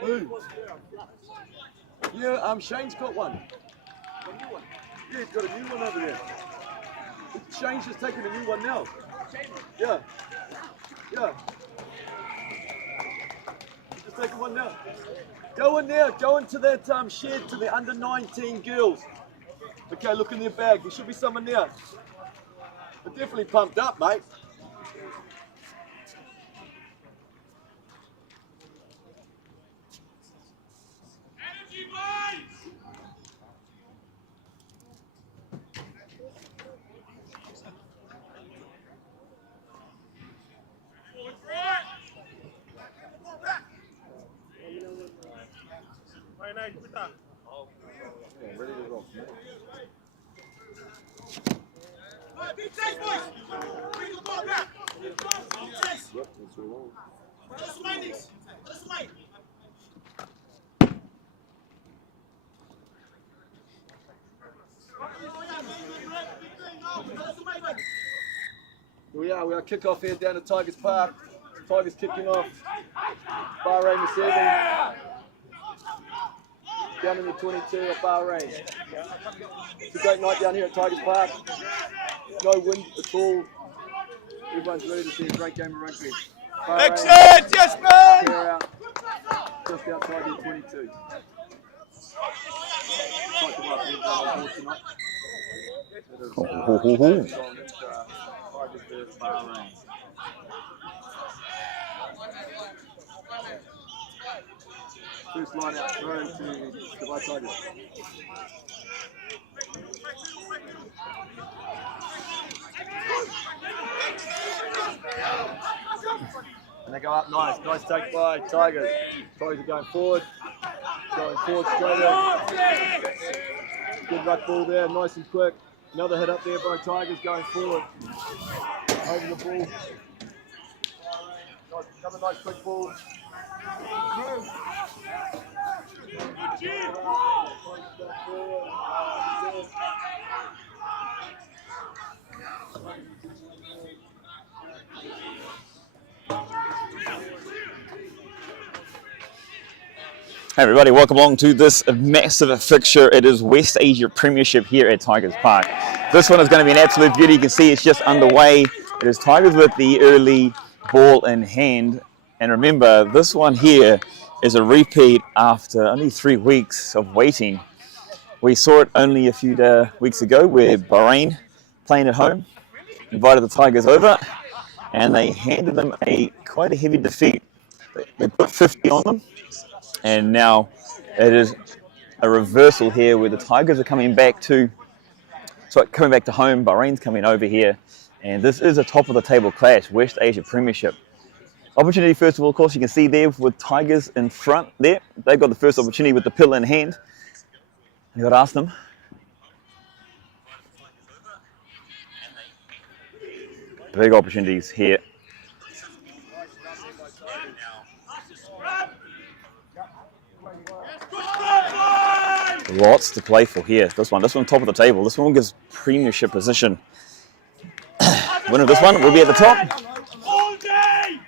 Who? Yeah, Shane's got one. Yeah, he's got a new one over there. Shane's just taking a new one now. Yeah. Yeah. He's just taking one now. Go in there. Go into that shed to the under 19 girls. Okay, look in their bag. There should be someone there. They're definitely pumped up, mate. Ready to rock, mate. Yep, that's all on. We are kickoff here down at Tigers Park. Tigers kicking off. Bahrain receiving. Down in the 22 of Bahrain. It's a great night down here at Tigers Park. No wind at all. Everyone's ready to see a great game of rugby. Excellent! Yes, man! Out just outside the 22. Tigers versus Bahrain. First line out throw to the White Tigers. And they go up nice. Nice take by Tigers. Tigers are going forward. Going forward straight in. Good ruck ball there, nice and quick. Another hit up there by Tigers going forward. Over the ball. Another nice quick ball. Hey everybody, welcome along to this massive fixture. It is West Asia Premiership here at Tigers Park. This one is going to be an absolute beauty. You can see it's just underway. It is Tigers with the early ball in hand. And remember, this one here is a repeat after only 3 weeks of waiting. We saw it only a few weeks ago where Bahrain, playing at home, invited the Tigers over and they handed them quite a heavy defeat. They put 50 on them. And now it is a reversal here where the Tigers are coming back to home. Bahrain's coming over here. And this is a top of the table clash, West Asia Premiership. Opportunity first of all, of course, you can see there with Tigers in front there. They got the first opportunity with the pill in hand. You got to ask them. Big opportunities here. Lots to play for here. This one top of the table. This one gives premiership position. Winner of this one will be at the top. All day!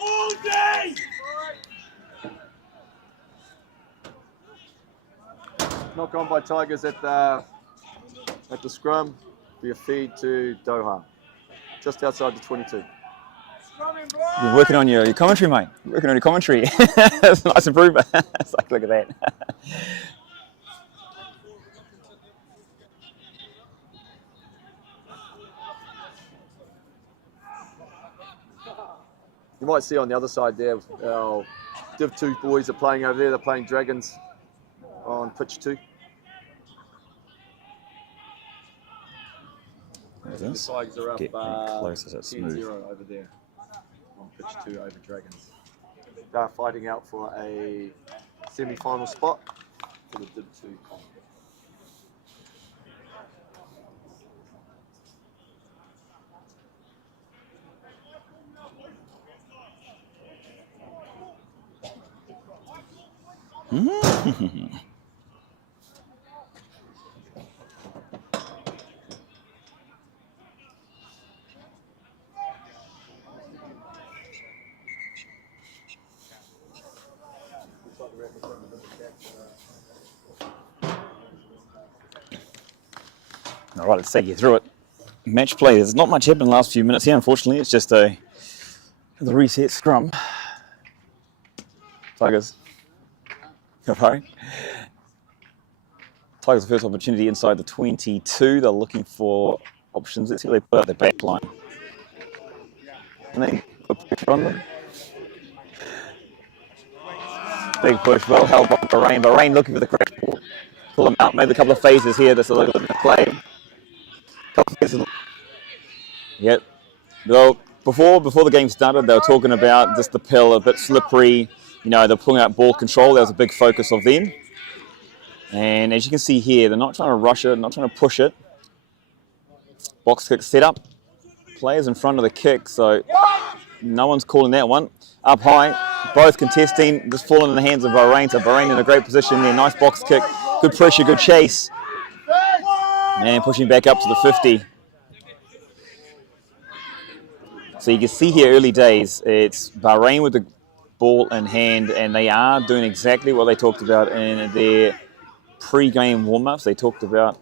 All day! Knock on by Tigers at the scrum. Be a feed to Doha, just outside the 22. You're working on your commentary, mate. You're working on your commentary. That's a nice improvement. It's like, look at that. You might see on the other side there, our Div 2 boys are playing over there. They're playing Dragons on pitch 2. The Tigers are up 10-0 over there on pitch 2 over Dragons. They're fighting out for a semi-final spot for the Div 2. All right, let's take you through it. Match play. There's not much happened in the last few minutes here, unfortunately. It's just the reset scrum. Tigers. Bahrain. Tigers' first opportunity inside the 22. They're looking for options. Let's see what they put out their back line. And they put pressure on them. Big push, well held by Bahrain. Bahrain looking for the crash ball. Pull them out, maybe a couple of phases here. That's a little bit of play. Yep. Well, before the game started, they were talking about just the pill, a bit slippery. You know, they're pulling out ball control. That was a big focus of them. And as you can see here, they're not trying to rush it, not trying to push it. Box kick set up. Players in front of the kick, so no one's calling that one. Up high, both contesting, just falling in the hands of Bahrain. So Bahrain in a great position there. Nice box kick, good pressure, good chase. And pushing back up to the 50. So you can see here early days, it's Bahrain with the ball in hand, and they are doing exactly what they talked about in their pre-game warm-ups. They talked about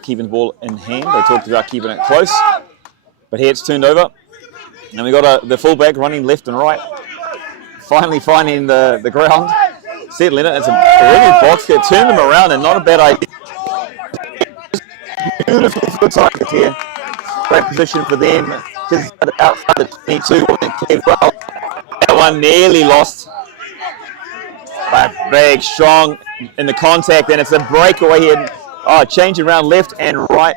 keeping the ball in hand. They talked about keeping it close. But here it's turned over. And we got the fullback running left and right. Finally finding the ground. Settling it. It's a really box kick. Turned them around, and not a bad idea. Beautiful for the Tigers here. Great position for them. Just outside the 22. Well, that one nearly lost. But big, strong in the contact, and it's a breakaway here. Oh, change around left and right.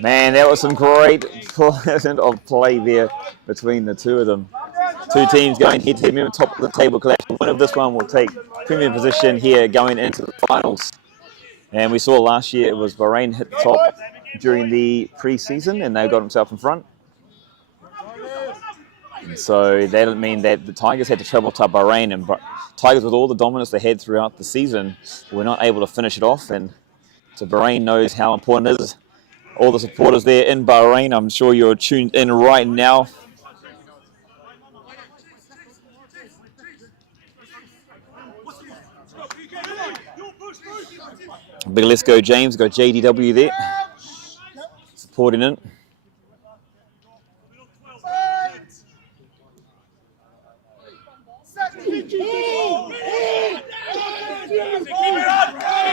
Man, that was some great pleasant of play there between the two of them. Two teams going head to head. Remember, top of the table clash. The winner of this one will take premier position here going into the finals. And we saw last year it was Bahrain hit the top during the pre-season, and they got themselves in front. And so that would mean that the Tigers had to travel to Bahrain, and Tigers, with all the dominance they had throughout the season, were not able to finish it off. And so Bahrain knows how important it is. All the supporters there in Bahrain, I'm sure you're tuned in right now. Big let's go James, got JDW there, supporting it.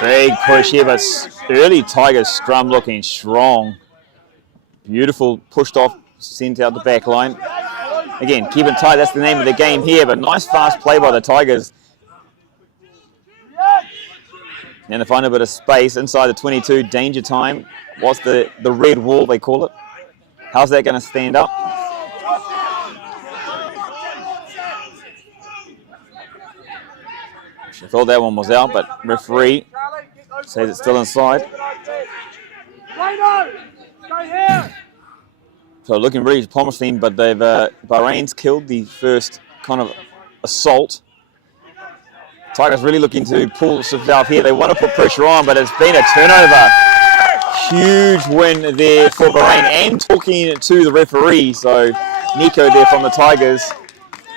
Big push here, but early Tigers scrum looking strong. Beautiful, pushed off, sent out the back line. Again, keep it tight, that's the name of the game here, but nice fast play by the Tigers. And they find a bit of space inside the 22, danger time. What's the red wall, they call it. How's that going to stand up? I thought that one was out, but referee says it's still inside. So looking really promising, but they've Bahrain's killed the first kind of assault. Tigers really looking to pull stuff out here. They want to put pressure on, but it's been a turnover. Huge win there for Bahrain, and talking to the referee. So Nico there from the Tigers,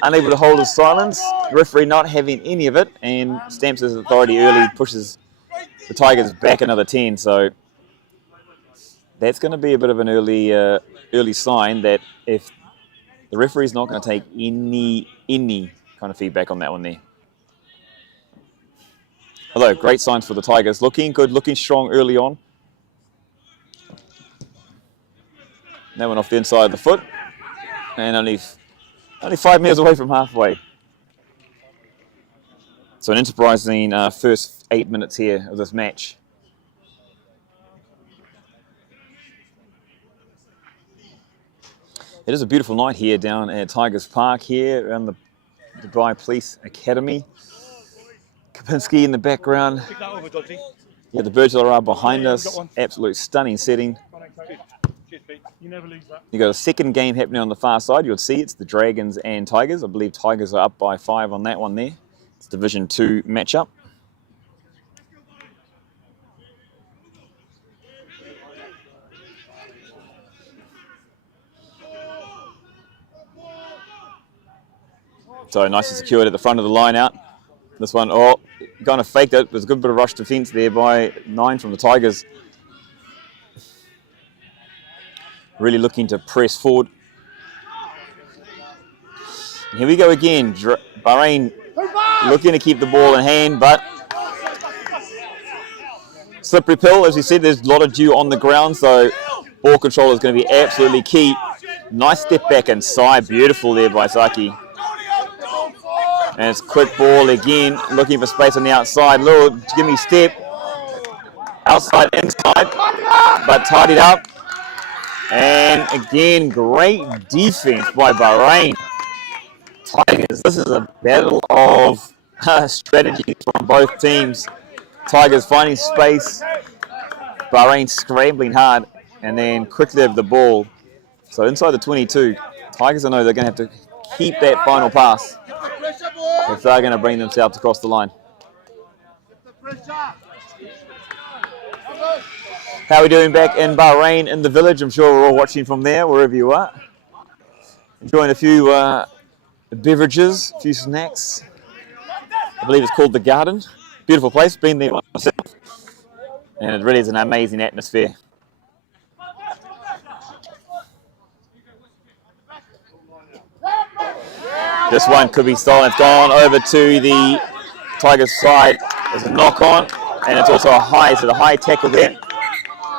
unable to hold his silence. The referee not having any of it, and stamps his authority early, pushes the Tigers back another 10. So that's going to be a bit of an early sign that if the referee's not going to take any kind of feedback on that one there. Although, great signs for the Tigers. Looking good, looking strong early on. That one off the inside of the foot. And only 5 meters away from halfway. So an enterprising first 8 minutes here of this match. It is a beautiful night here down at Tigers Park here around the Dubai Police Academy. Kapinski in the background. Yeah, the birds are behind us. Absolute stunning setting. You got a second game happening on the far side. You'll see it's the Dragons and Tigers. I believe Tigers are up by 5 on that one there. It's Division 2 matchup. So nice and secured at the front of the line out. This one, oh, kind of faked it. There's a good bit of rush defence there by 9 from the Tigers. Really looking to press forward. And here we go again. Bahrain looking to keep the ball in hand, but slippery pill. As we said, there's a lot of dew on the ground, so ball control is going to be absolutely key. Nice step back inside. Beautiful there by Saki. And it's quick ball again, looking for space on the outside. Little gimme step. Outside, inside, but tidied up. And again, great defense by Bahrain. Tigers, this is a battle of strategies from both teams. Tigers finding space. Bahrain scrambling hard and then quickly over the ball. So inside the 22, Tigers I know they're going to have to keep that final pass if they're going to bring themselves across the line. How are we doing back in Bahrain in the village? I'm sure we're all watching from there, wherever you are. Enjoying a few beverages, a few snacks. I believe it's called The Garden. Beautiful place, been there myself. And it really is an amazing atmosphere. This one could be stolen. It's gone over to the Tigers side. There's a knock on, and it's also a high, so the high tackle there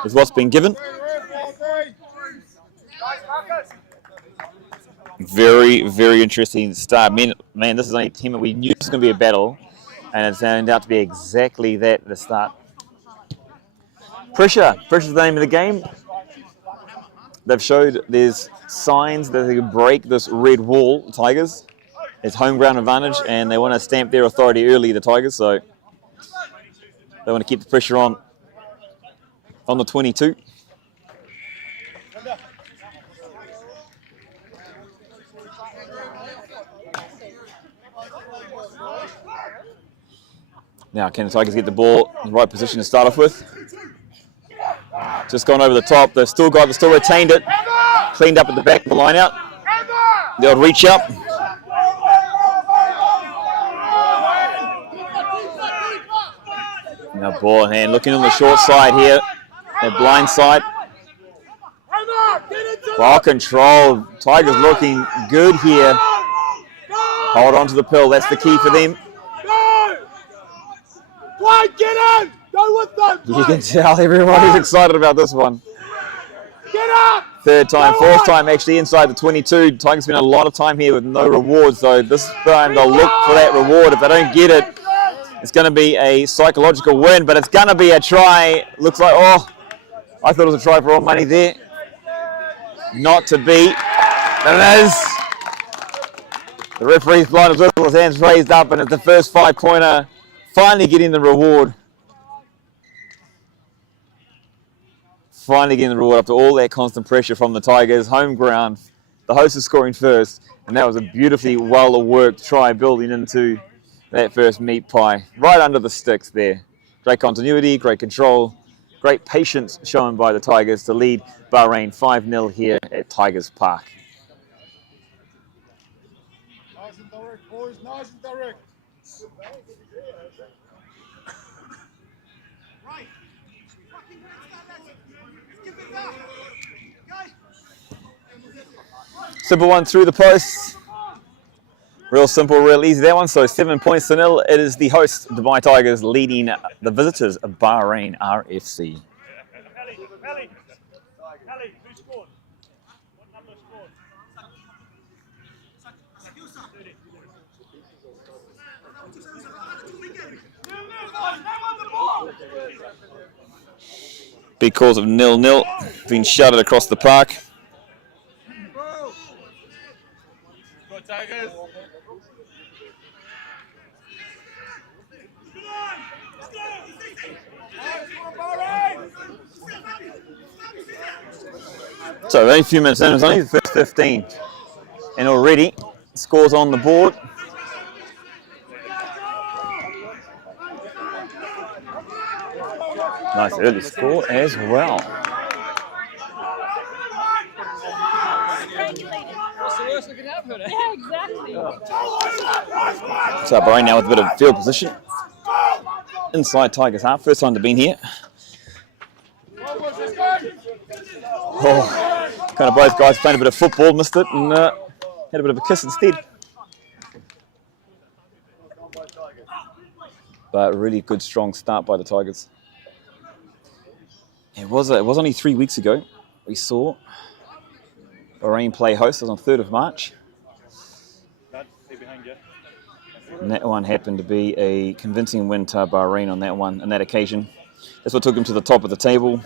is what's been given. Very, very interesting start. Man, this is only a team that we knew it was going to be a battle, and it's turned out to be exactly that at the start. Pressure's the name of the game. They've showed there's signs that they can break this red wall, Tigers. It's home ground advantage, and they want to stamp their authority early, the Tigers, so they want to keep the pressure on the 22. Now, can the Tigers get the ball in the right position to start off with? Just gone over the top. They've still retained it. Cleaned up at the back of the line out. They'll reach up. Now ball in hand. Looking on the short side here. The blind side. Ball control. Tigers looking good here. Hold on to the pill. That's the key for them. Get in! Go with them! You can tell everybody's excited about this one. Get up! Third time, fourth time actually inside the 22. Tigers spent a lot of time here with no reward, so this time they'll look for that reward. If they don't get it, it's going to be a psychological win, but it's going to be a try. Looks like, oh, I thought it was a try for all money there. Not to be. It is. The referee's blind as well, his hands raised up, and it's the first 5-pointer. Finally getting the reward. Finally getting the reward after all that constant pressure from the Tigers. Home ground. The host is scoring first. And that was a beautifully well-worked try building into that first meat pie. Right under the sticks there. Great continuity, great control, great patience shown by the Tigers to lead Bahrain 5-0 here at Tigers Park. Nice and direct, boys. Nice and direct. Simple one through the posts. Real simple, real easy that one. So 7 points to 0. It is the host, Dubai Tigers, leading the visitors of Bahrain RFC. Who scored? What number scored? Big cause of 0-0 being shouted across the park. Go Tigers. So only a few minutes in, it was only the first 15. And already, scores on the board. Nice early score as well. Yeah, exactly. So Bahrain now with a bit of field position. inside Tigers half. First time they've been here. Oh, kind of both guys playing a bit of football, missed it, and had a bit of a kiss instead. But really good, strong start by the Tigers. It was only 3 weeks ago we saw Bahrain play host. It was on 3rd of March. And that one happened to be a convincing win to Bahrain on that occasion. That's what took them to the top of the table.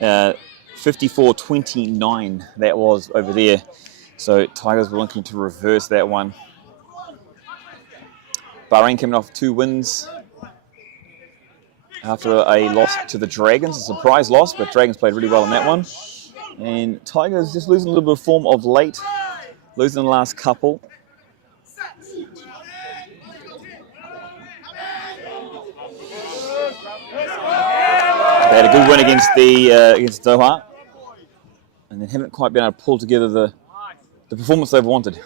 54-29 that was over there. So Tigers were looking to reverse that one. Bahrain coming off 2 wins after a loss to the Dragons, a surprise loss, but Dragons played really well in that one. And Tigers just losing a little bit of form of late, losing the last couple. They had a good win against Doha, and they haven't quite been able to pull together the performance they've wanted.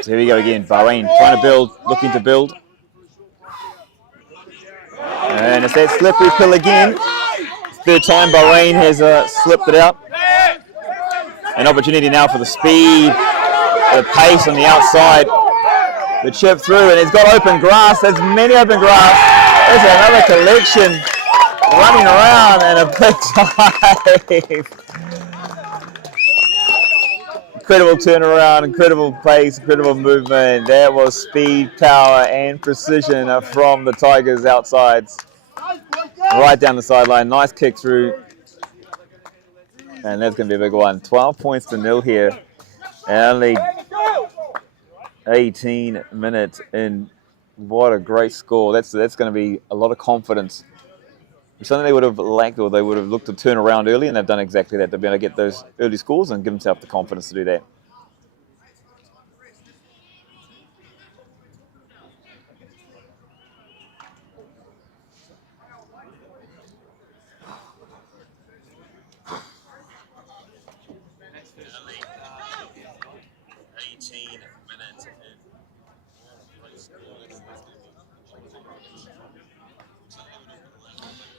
So here we go again, Bahrain trying to build, looking to build. And it's that slippery pill again. Third time Bahrain has slipped it out. An opportunity now for the speed, the pace on the outside. The chip through, and it's got open grass. There's many open grass. There's another collection running around, and a big dive. Incredible turnaround, incredible pace, incredible movement. That was speed, power, and precision from the Tigers outsides. Right down the sideline. Nice kick through. And that's going to be a big one. 12 points to 0 here. Only 18 minutes in. What a great score. That's going to be a lot of confidence. Something they would have lacked, or they would have looked to turn around early, and they've done exactly that. They've been able to get those early scores and give themselves the confidence to do that.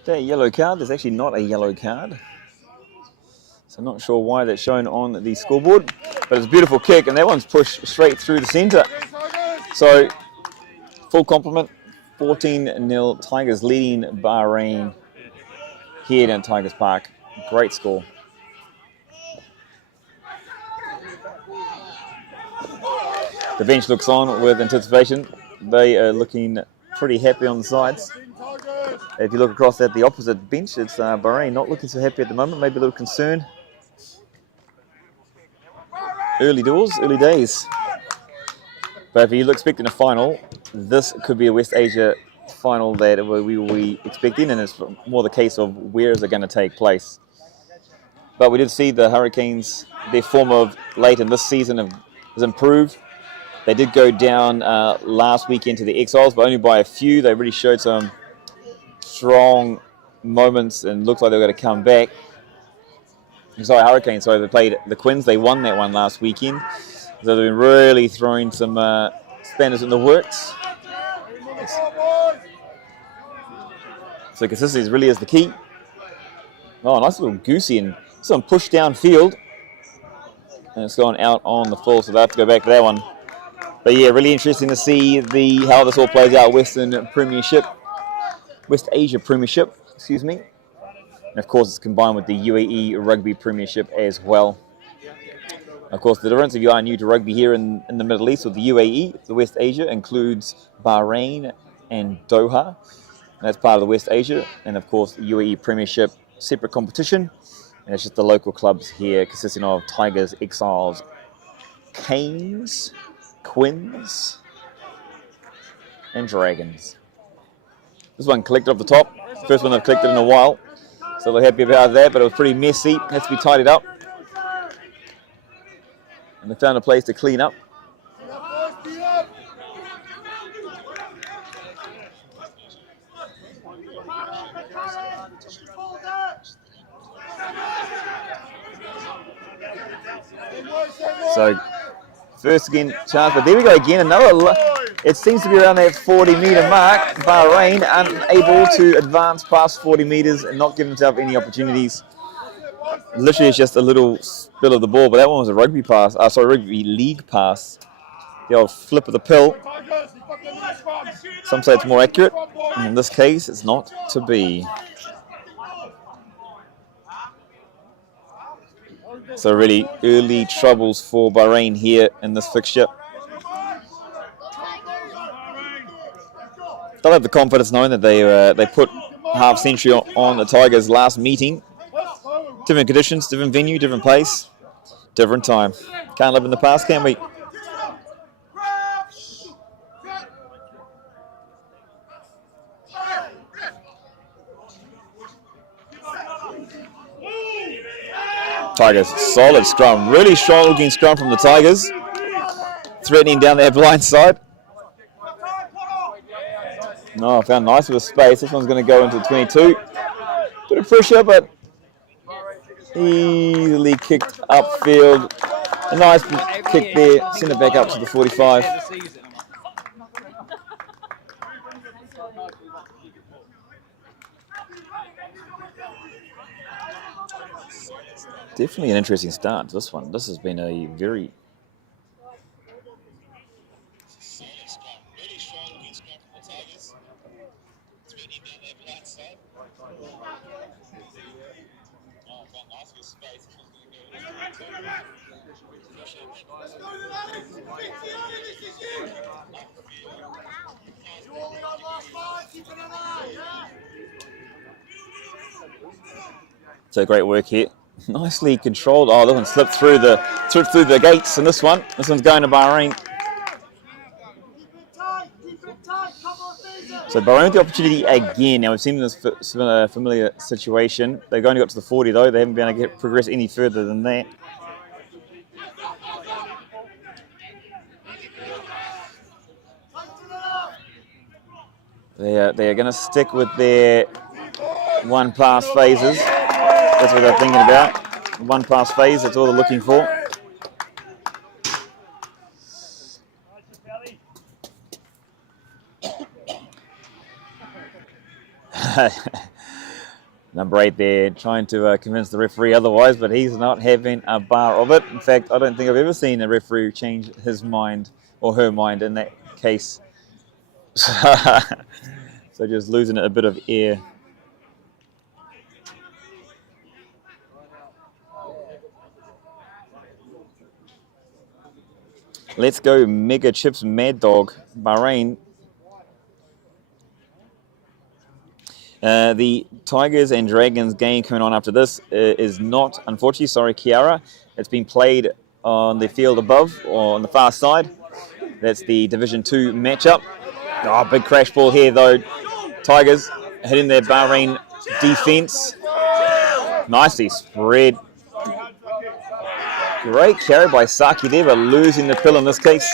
That yellow card, there's actually not a yellow card. So I'm not sure why that's shown on the scoreboard. But it's a beautiful kick, and that one's pushed straight through the centre. So, full complement, 14-0 Tigers leading Bahrain here down Tigers Park. Great score. The bench looks on with anticipation. They are looking pretty happy on the sides. If you look across at the opposite bench, it's Bahrain not looking so happy at the moment, maybe a little concerned. Early doors, early days. But if you're expecting a final, this could be a West Asia final that we will be expecting, and it's more the case of where is it going to take place. But we did see the Hurricanes, their form of late in this season has improved. They did go down last weekend to the Exiles, but only by a few. They really showed some strong moments and looked like they were going to come back. Sorry, Hurricanes. So they played the Quins. They won that one last weekend. So they've been really throwing some spanners in the works. So consistency really is the key. Oh, nice little goosey and some push downfield. And it's gone out on the full, so they have to go back to that one. But yeah, really interesting to see how this all plays out. West Asia Premiership, excuse me. And of course, it's combined with the UAE Rugby Premiership as well. Of course, the difference, if you are new to rugby here in the Middle East, with the UAE, the West Asia includes Bahrain and Doha. And that's part of the West Asia. And of course, the UAE Premiership, separate competition. And it's just the local clubs here, consisting of Tigers, Exiles, Canes, Quins, and Dragons. This one collected off the top. First one they've collected in a while. So they're happy about that, but it was pretty messy. Has to be tidied up. And they found a place to clean up. So, first again, chance, but there we go again. Another It seems to be around that 40-metre mark. Bahrain unable to advance past 40 metres and not give himself any opportunities. Literally, it's just a little spill of the ball, but that one was a rugby pass. Rugby league pass. The old flip of the pill. Some say it's more accurate. And in this case, it's not to be. So really early troubles for Bahrain here in this fixture. They'll have the confidence knowing that they put half century on the Tigers last meeting. Different conditions, different venue, different place, different time. Can't live in the past, can we? Tigers, solid scrum. Really strong looking scrum from the Tigers. Threatening down their blind side. No, found nice with space. This one's going to go into 22. Bit of pressure, but easily kicked upfield. A nice kick there. Send it back up to the 45. Definitely an interesting start to this one. This has been a very... So great work here. Nicely controlled. Oh, this one slipped through the gates in this one. This one's going to Bahrain. So Bahrain with the opportunity again. Now we've seen this familiar situation. They've only got to the 40 though. They haven't been able to progress any further than that. They are going to stick with their one pass phases. That's what they're thinking about. One pass phase, that's all they're looking for. Number 8 there, trying to convince the referee otherwise, but he's not having a bar of it. In fact, I don't think I've ever seen a referee change his mind or her mind in that case. So just losing a bit of air. Let's go Mega Chips Mad Dog, Bahrain. The Tigers and Dragons game coming on after this is not, unfortunately, sorry, Kiara. It's been played on the field above, or on the far side. That's the Division 2 matchup. Oh, big crash ball here, though. Tigers hitting their Bahrain defense. Nicely spread. Great carry by Saki there, but losing the pill in this case.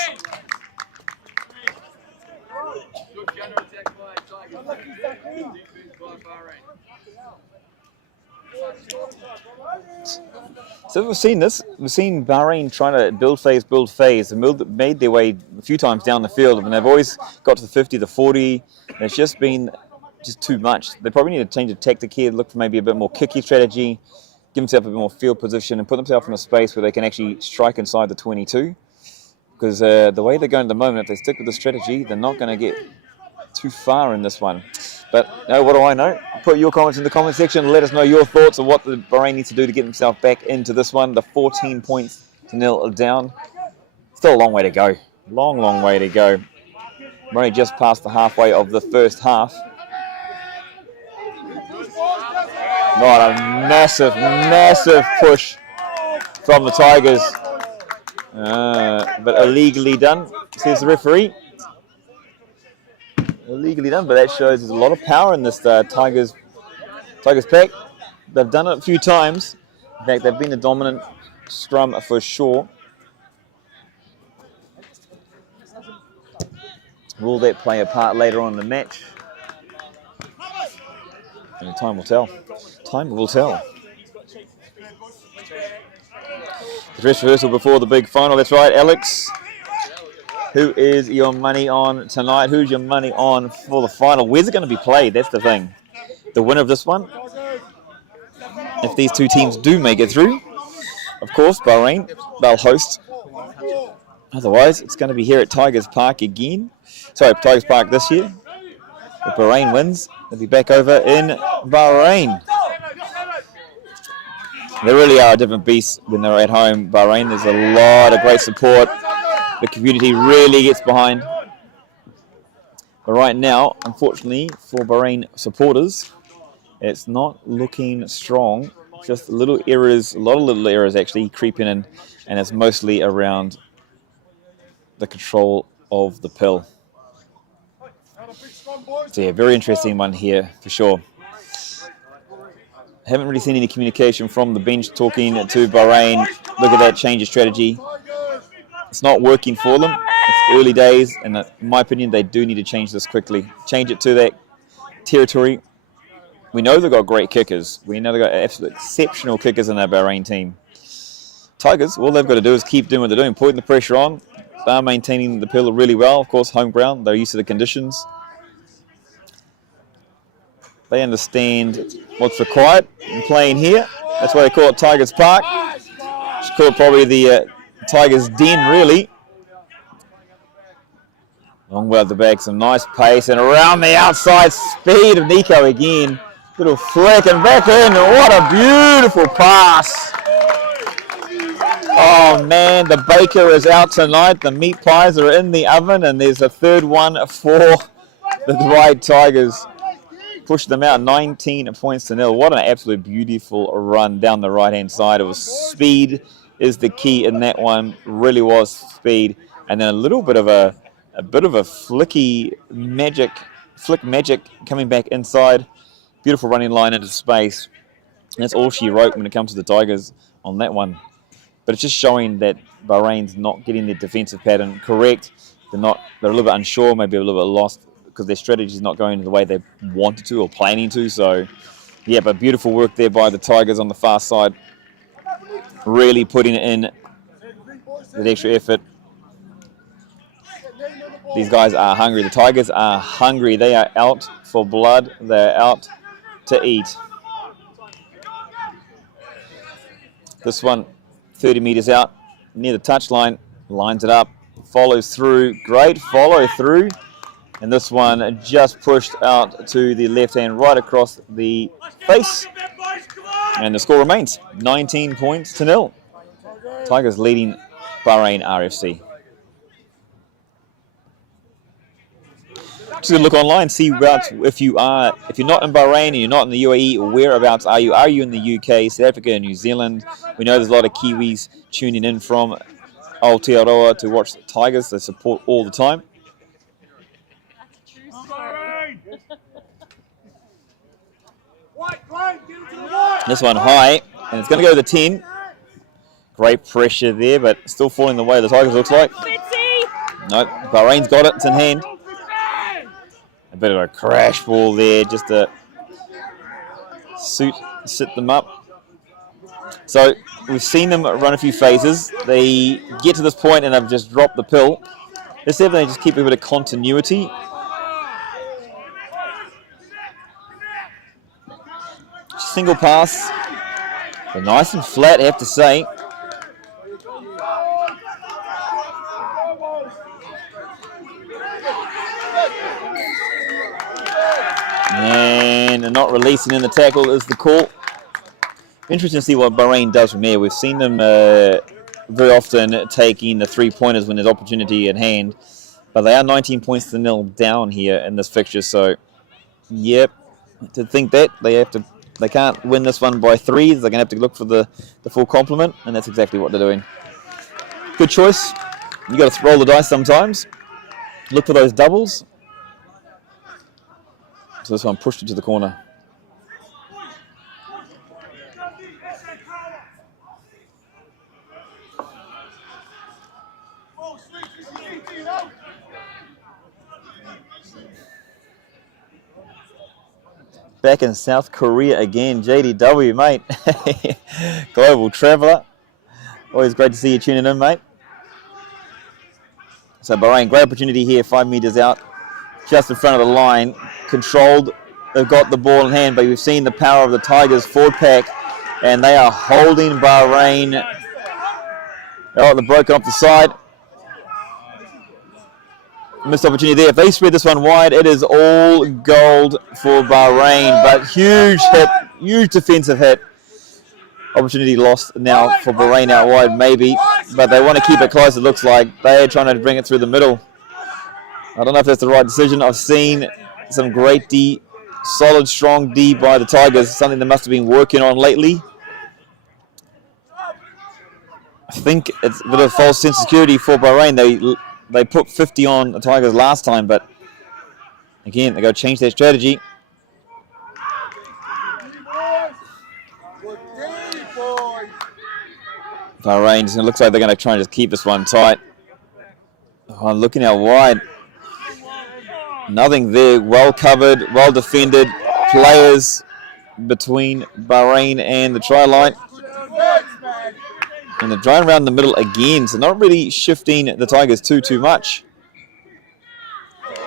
So we've seen this. We've seen Bahrain trying to build phase. They made their way a few times down the field, and they've always got to the 50, the 40. And it's just been too much. They probably need to change the tactic here, look for maybe a bit more kicky strategy, give themselves a bit more field position, and put themselves in a space where they can actually strike inside the 22. Because the way they're going at the moment, if they stick with the strategy, they're not going to get too far in this one. But what do I know? Put your comments in the comment section. Let us know your thoughts on what the Bahrain needs to do to get themselves back into this one. The 14 points to nil down. Still a long way to go. Long way to go. We're only just past the halfway of the first half. What a massive push from the Tigers. But illegally done, says the referee. Illegally done, but that shows there's a lot of power in this Tigers pack. They've done it a few times. In fact, they've been the dominant scrum for sure. Will that play a part later on in the match? And time will tell. Time will tell. The dress rehearsal before the big final. That's right, Alex. Who is your money on tonight? Who's your money on for the final? Where's it going to be played? That's the thing. The winner of this one, if these two teams do make it through, of course, Bahrain, they'll host. Otherwise, it's going to be here at Tigers Park again. Sorry, Tigers Park this year. If Bahrain wins, they'll be back over in Bahrain. They really are a different beast when they're at home, Bahrain. There's a lot of great support. The community really gets behind. But right now, unfortunately, for Bahrain supporters, it's not looking strong. Just little errors, a lot of little errors actually creeping in, and it's mostly around the control of the pill. So yeah, very interesting one here for sure. Haven't really seen any communication from the bench talking to Bahrain. Look at that change of strategy. It's not working for them. It's early days, and in my opinion, they do need to change this quickly. Change it to that territory. We know they've got great kickers. We know they've got absolute exceptional kickers in their Bahrain team. Tigers, all they've got to do is keep doing what they're doing, putting the pressure on. They're maintaining the pillar really well. Of course, home ground, they're used to the conditions. They understand what's required in playing here. That's why they call it Tigers Park. Should call it probably the Tigers Den, really. Long way at the back, some nice pace, and around the outside, speed of Nico again. Little flick and back in. What a beautiful pass. Oh man, the baker is out tonight. The meat pies are in the oven, and there's a third one for the White Tigers. Push them out 19 points to 0. What an absolute beautiful run down the right-hand side. It was speed is the key in that one. Really was speed, and then a little bit of a flick magic coming back inside. Beautiful running line into space. And that's all she wrote when it comes to the Tigers on that one. But it's just showing that Bahrain's not getting their defensive pattern correct. They're a little bit unsure, maybe a little bit lost because their strategy is not going the way they wanted to or planning to. So, yeah, but beautiful work there by the Tigers on the far side. Really putting it in with extra effort. These guys are hungry. The Tigers are hungry. They are out for blood. They're out to eat. This one, 30 meters out, near the touchline, lines it up, follows through. Great follow through. And this one just pushed out to the left hand, right across the face. And the score remains 19 points to 0. Tigers leading Bahrain RFC. Just gonna look online, see whereabouts, if you're not in Bahrain and you're not in the UAE, whereabouts are you? Are you in the UK, South Africa, and New Zealand? We know there's a lot of Kiwis tuning in from Aotearoa to watch the Tigers. They support all the time. This one high, and it's going to go to the 10. Great pressure there, but still falling the way the Tigers looks like. No, Bahrain's got it. It's in hand. A bit of a crash ball there, just to sit them up. So we've seen them run a few phases. They get to this point and they've just dropped the pill. Let's see if they just keep a bit of continuity. Single pass. They're nice and flat, I have to say. And not releasing in the tackle is the call. Interesting to see what Bahrain does from here. We've seen them very often taking the 3-pointers when there's opportunity at hand. But they are 19 points to 0 down here in this fixture. So, yep, to think that they can't win this one by 3s. They're going to have to look for the full complement, and that's exactly what they're doing. Good choice. You got to roll the dice sometimes. Look for those doubles. So this one pushed it to the corner. Back in South Korea again, JDW, mate. Global traveller. Always great to see you tuning in, mate. So Bahrain, great opportunity here, 5 meters out, just in front of the line, controlled. They've got the ball in hand, but we've seen the power of the Tigers forward pack, and they are holding Bahrain. Oh, they're broken off the side. Missed opportunity there. If they spread this one wide, it is all gold for Bahrain, but huge hit, huge defensive hit. Opportunity lost now for Bahrain out wide, maybe, but they want to keep it close, it looks like. They're trying to bring it through the middle. I don't know if that's the right decision. I've seen some great D, solid, strong D by the Tigers, something they must have been working on lately. I think it's a bit of false sense of security for Bahrain. They put 50 on the Tigers last time, but again, they've got to change their strategy. Bahrain, it looks like they're going to try and just keep this one tight. Oh, looking out wide. Nothing there. Well covered, well defended. Players between Bahrain and the try line. And they're drawing around the middle again, so not really shifting the Tigers too much.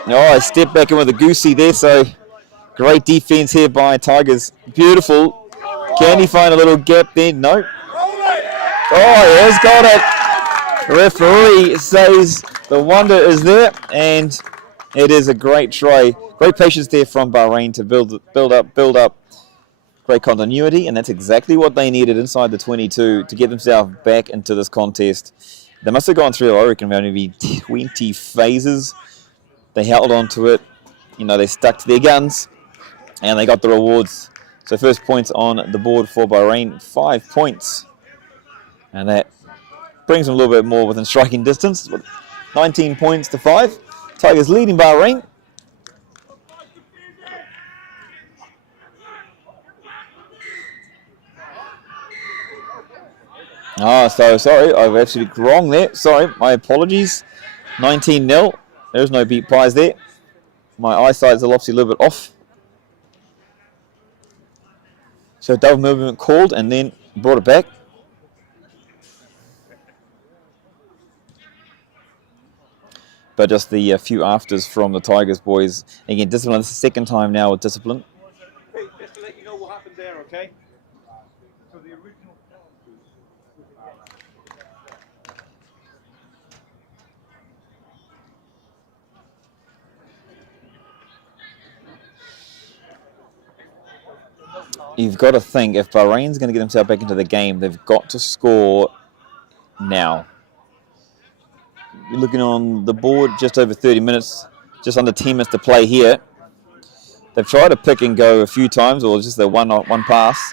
Oh, I stepped back in with a goosey there, so great defense here by Tigers. Beautiful. Can he find a little gap there? No. Oh, he has got it. The referee says the wonder is there, and it is a great try. Great patience there from Bahrain to build up. Great continuity, and that's exactly what they needed inside the 22 to get themselves back into this contest. They must have gone through, I reckon, maybe 20 phases. They held on to it. You know, they stuck to their guns, and they got the rewards. So first points on the board for Bahrain, 5 points. And that brings them a little bit more within striking distance. 19 points to 5. Tigers leading Bahrain. Oh, so sorry, I've actually wrong there. Sorry, my apologies. 19-0. There's no beat prize there. My eyesight's obviously a little bit off. So double movement called and then brought it back. But just the few afters from the Tigers boys. Again, discipline. This is the second time now with discipline. Hey, just to let you know what happened there, okay? So the original. You've got to think, if Bahrain's going to get themselves back into the game, they've got to score now. You're looking on the board, just over 30 minutes, just under 10 minutes to play here. They've tried to pick and go a few times, or just the one pass.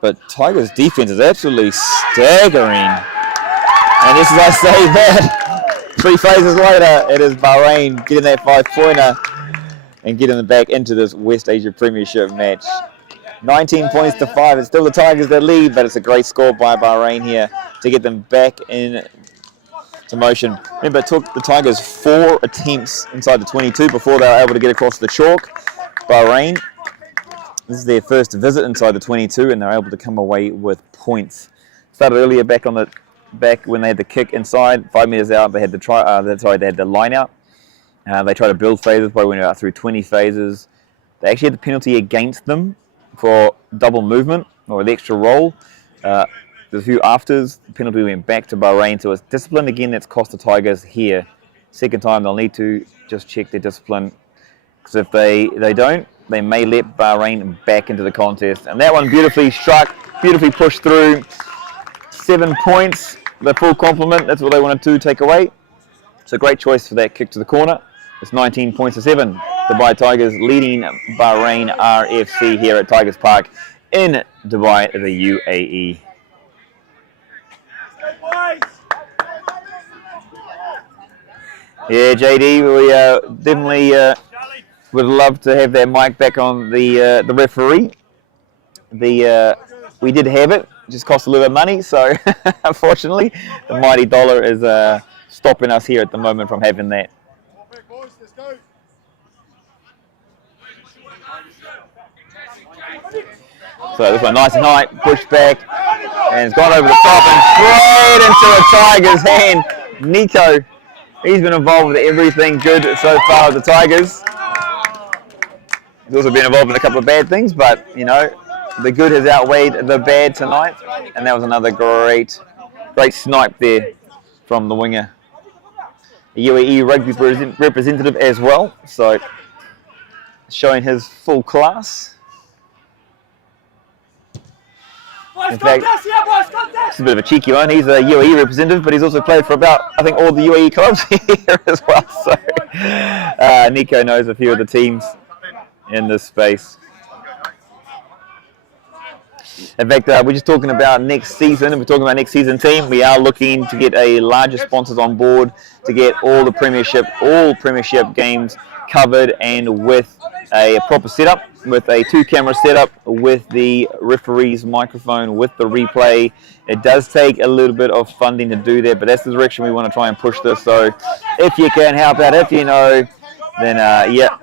But Tigers' defense is absolutely staggering. And just as I say that, 3 phases later, it is Bahrain getting that 5-pointer and getting them back into this West Asia Premiership match. 19 points to 5. It's still the Tigers that lead, but it's a great score by Bahrain here to get them back in to motion. Remember, it took the Tigers 4 attempts inside the 22 before they were able to get across the chalk. Bahrain, this is their first visit inside the 22, and they're able to come away with points. Started earlier back when they had the kick inside, 5 meters out. They had the they had the line out. They tried to build phases, but went out through 20 phases. They actually had the penalty against them for double movement or the extra roll. There's a few afters. The penalty went back to Bahrain, so it's discipline again that's cost the Tigers here. Second time they'll need to just check their discipline, because if they don't, they may let Bahrain back into the contest. And that one beautifully struck, beautifully pushed through. 7 points, the full complement. That's what they wanted to take away. It's a great choice for that kick to the corner. It's 19 points to 7. Dubai Tigers leading Bahrain RFC here at Tigers Park in Dubai, the UAE. Yeah, JD, we definitely would love to have that mic back on the referee. We did have it, just cost a little bit of money, so unfortunately the mighty dollar is stopping us here at the moment from having that. So this one nice and high, pushed back, and it's gone over the top and straight into a Tiger's hand. Nico He's been involved with everything good so far with the Tigers. He's also been involved in a couple of bad things, but, you know, the good has outweighed the bad tonight. And that was another great snipe there from the winger. A UAE rugby representative as well, so showing his full class. In fact, it's a bit of a cheeky one. He's a UAE representative, but he's also played for about, I think, all the UAE clubs here as well. So Nico knows a few of the teams in this space. In fact, we're just talking about next season, and we're talking about next season team. We are looking to get a larger sponsors on board to get all Premiership games covered, and with a proper setup, with a 2-camera setup, with the referee's microphone, with the replay. It does take a little bit of funding to do that, but that's the direction we want to try and push this. So if you can help out, if you know, then yeah,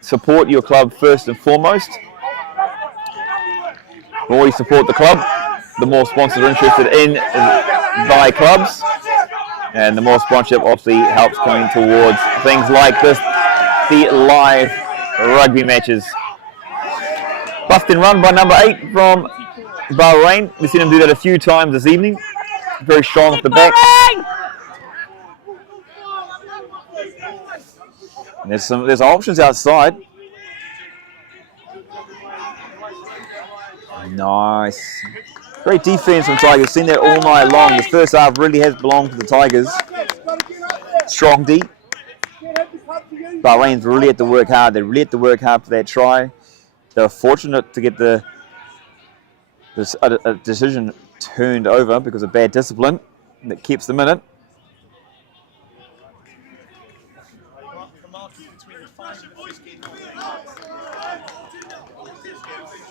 support your club first and foremost. The more you support the club, the more sponsors are interested in by clubs, and the more sponsorship obviously helps going towards things like this, the live rugby matches. Bust and run by number 8 from Bahrain. We've seen him do that a few times this evening. Very strong off the back. And there's options outside. Nice. Great defense from Tigers. Seen that all night long. This first half really has belonged to the Tigers. Strong D. Bahrain's really had to work hard. They really had to work hard for that try. They were fortunate to get the decision turned over because of bad discipline that keeps them in it.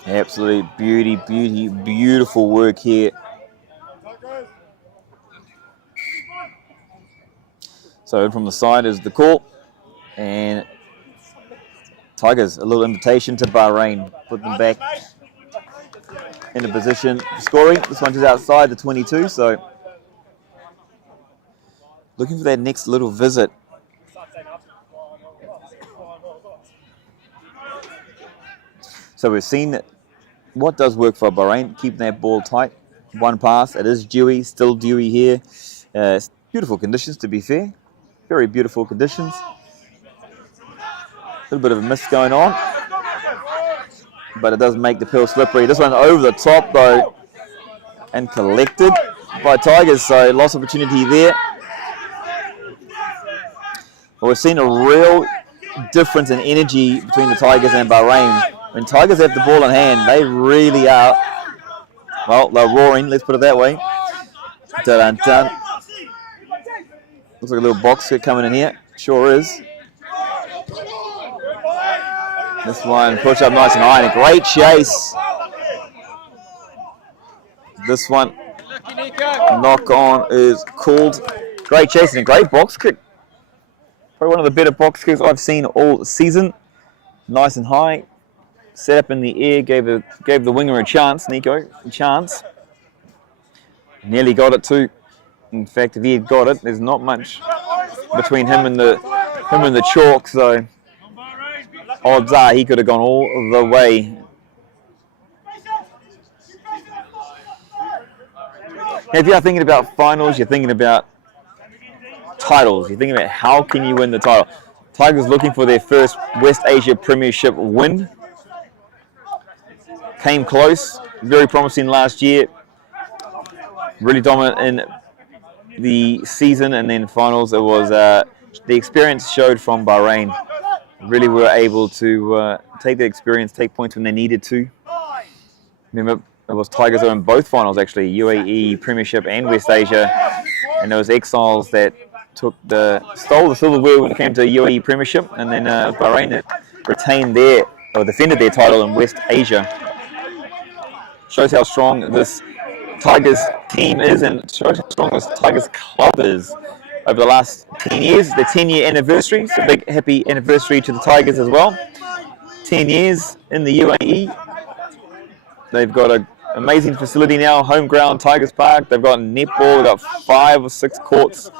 Absolutely beautiful work here. So from the side is the call, and Tigers, a little invitation to Bahrain, put them back in a position for scoring. This one is outside the 22, so looking for that next little visit. So we've seen what does work for Bahrain, keeping that ball tight. One pass, it is dewy, still dewy here. It's beautiful conditions, to be fair. Very beautiful conditions. A little bit of a miss going on, but it does make the pill slippery. This one over the top though, and collected by Tigers, so lost opportunity there. But we've seen a real difference in energy between the Tigers and Bahrain. When Tigers have the ball in hand, they really are, well, they're roaring, let's put it that way. Dun, dun. Looks like a little box kick coming in here. Sure is. This one, push up nice and high, and a great chase. This one, knock on is called. Great chase and a great box kick. Probably one of the better box kicks I've seen all season. Nice and high. Set up in the air, gave the winger a chance, Nico, a chance. Nearly got it too. In fact, if he had got it, there's not much between him and the chalk, so odds are he could have gone all the way. If you're thinking about finals, you're thinking about titles, you're thinking about how can you win the title. Tigers looking for their first West Asia Premiership win. Came close, very promising last year. Really dominant in the season, and then finals. It was the experience showed from Bahrain. Really were able to take that experience, take points when they needed to. Remember, it was Tigers that were in both finals actually, UAE Premiership and West Asia, and it was Exiles that stole the silverware when it came to UAE Premiership, and then Bahrain that retained defended their title in West Asia. Shows how strong this Tigers team is, and shows how strong this Tigers club is over the last 10 years. The 10-year anniversary, so a big happy anniversary to the Tigers as well. 10 years in the UAE. They've got an amazing facility now, home ground, Tigers Park. They've got netball, they've got 5 or 6 courts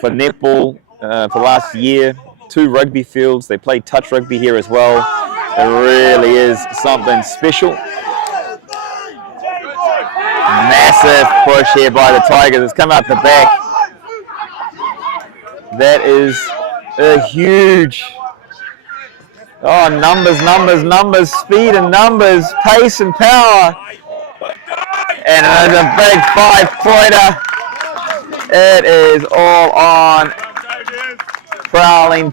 for netball. for the last year. 2 rugby fields. They play touch rugby here as well. It really is something special. Massive push here by the Tigers. It's come out the back. That is a huge... Oh, numbers, speed and numbers, pace and power. And there's a big 5-pointer. It is all on. Prowling.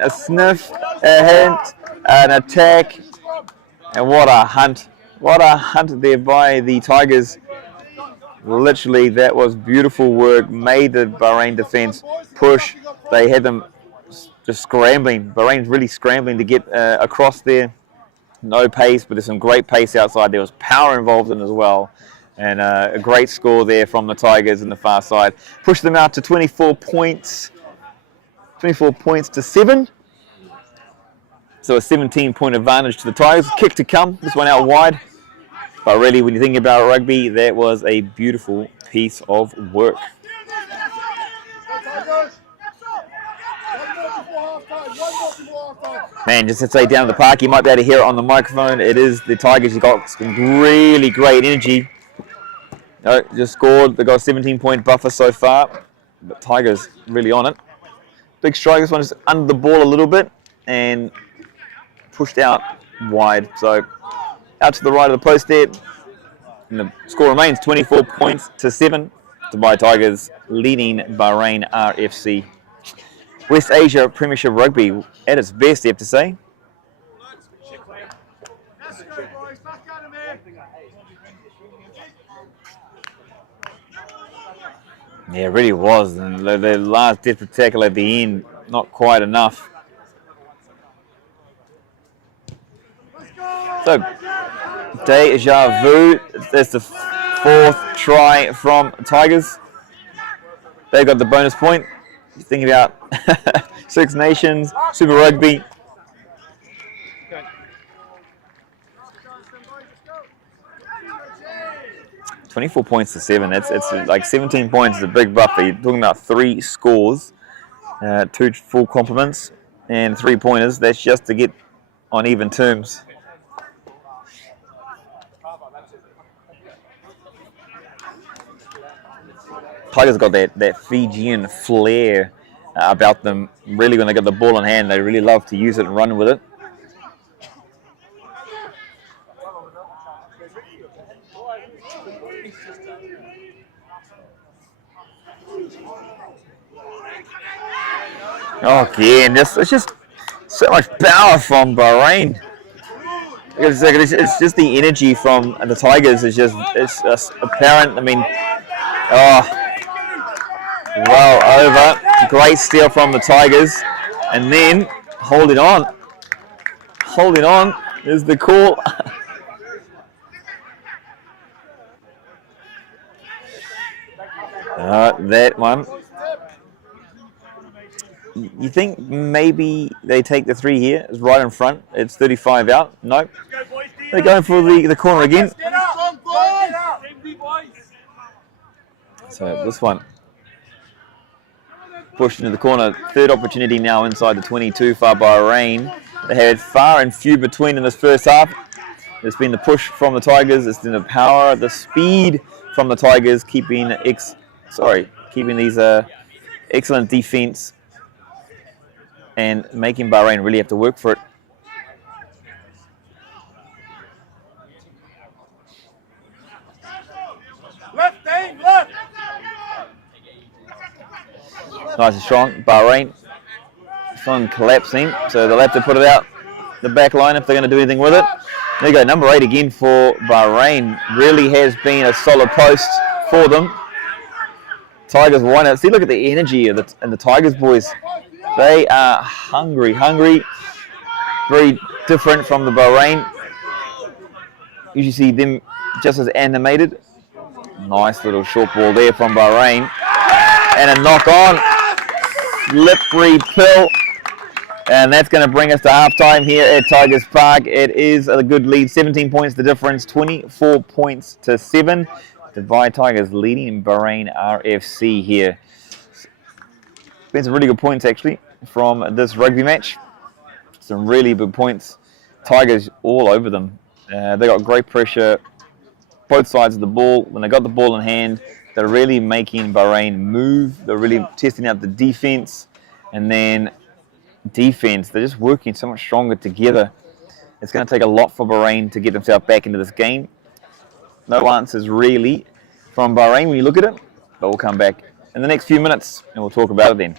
A sniff, a hint, an attack. And what a hunt. What a hunt there by the Tigers. Literally, that was beautiful work. Made the Bahrain defense push. They had them just scrambling. Bahrain's really scrambling to get across there. No pace, but there's some great pace outside. There was power involved in as well. And a great score there from the Tigers in the far side. Pushed them out to 24 points. 24 points to 7. So a 17-point advantage to the Tigers. Kick to come. This one out wide. But really, when you think about rugby, that was a beautiful piece of work. Man, just to say down at the park, you might be able to hear it on the microphone. It is the Tigers. You got some really great energy. No, just scored. They got a 17-point buffer so far. But Tigers really on it. Big strike. This one is under the ball a little bit and pushed out wide. So out to the right of the post there. And the score remains 24 points to 7. Dubai Tigers leading Bahrain RFC. West Asia Premiership Rugby at its best, you have to say. Yeah, it really was. And the last desperate tackle at the end, not quite enough. So, deja vu. That's the 4th try from Tigers. They got the bonus point. You think about Six Nations, Super Rugby. Okay. 24 points to 7. It's like 17 points is a big buffer. You're talking about 3 scores, 2 full complements, and 3 pointers. That's just to get on even terms. Tigers got that Fijian flair about them. Really, when they got the ball in hand, they really love to use it and run with it. Oh, yeah, and it's just so much power from Bahrain. It's just the energy from the Tigers is it's apparent. I mean, well over. Great steal from the Tigers. And then holding on is the call. That one. You think maybe they take the 3 here? It's right in front. It's 35 out. Nope. They're going for the corner again. So this one pushed into the corner. 3rd opportunity now inside the 22 for Bahrain. They had far and few between in this first half. It's been the push from the Tigers. It's been the power, the speed from the Tigers, keeping these excellent defense and making Bahrain really have to work for it. Left, left. Nice and strong. Bahrain. This one collapsing, so they'll have to put it out the back line if they're going to do anything with it. There you go, number 8 again for Bahrain. Really has been a solid post for them. Tigers won it. See, look at the energy of the Tigers boys. They are hungry. Very different from the Bahrain. Usually see them just as animated. Nice little short ball there from Bahrain. And a knock on. Slippery pill. And that's going to bring us to halftime here at Tigers Park. It is a good lead. 17 points the difference. 24 points to 7. Dubai Tigers leading Bahrain RFC here. been some really good points actually from this rugby match. Some really big points. Tigers all over them. They got great pressure, both sides of the ball. When they got the ball in hand, they're really making Bahrain move. They're really testing out the defense. And then defense, they're just working so much stronger together. It's going to take a lot for Bahrain to get themselves back into this game. No answers really from Bahrain when you look at it, but we'll come back in the next few minutes and we'll talk about it then.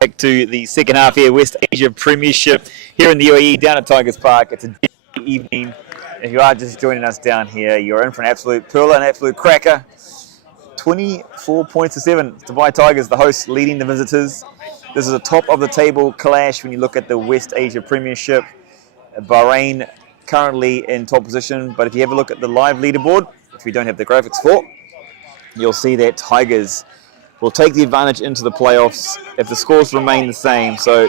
Back to the second half here, West Asia Premiership here in the UAE down at Tigers Park. It's a evening. If you are just joining us down here, you're in for an absolute pearler, an absolute cracker. 24 points to 7. Dubai Tigers, the hosts, leading the visitors. This is a top of the table clash when you look at the West Asia Premiership. Bahrain currently in top position, but if you have a look at the live leaderboard, which we don't have the graphics for, you'll see that Tigers will take the advantage into the playoffs if the scores remain the same. So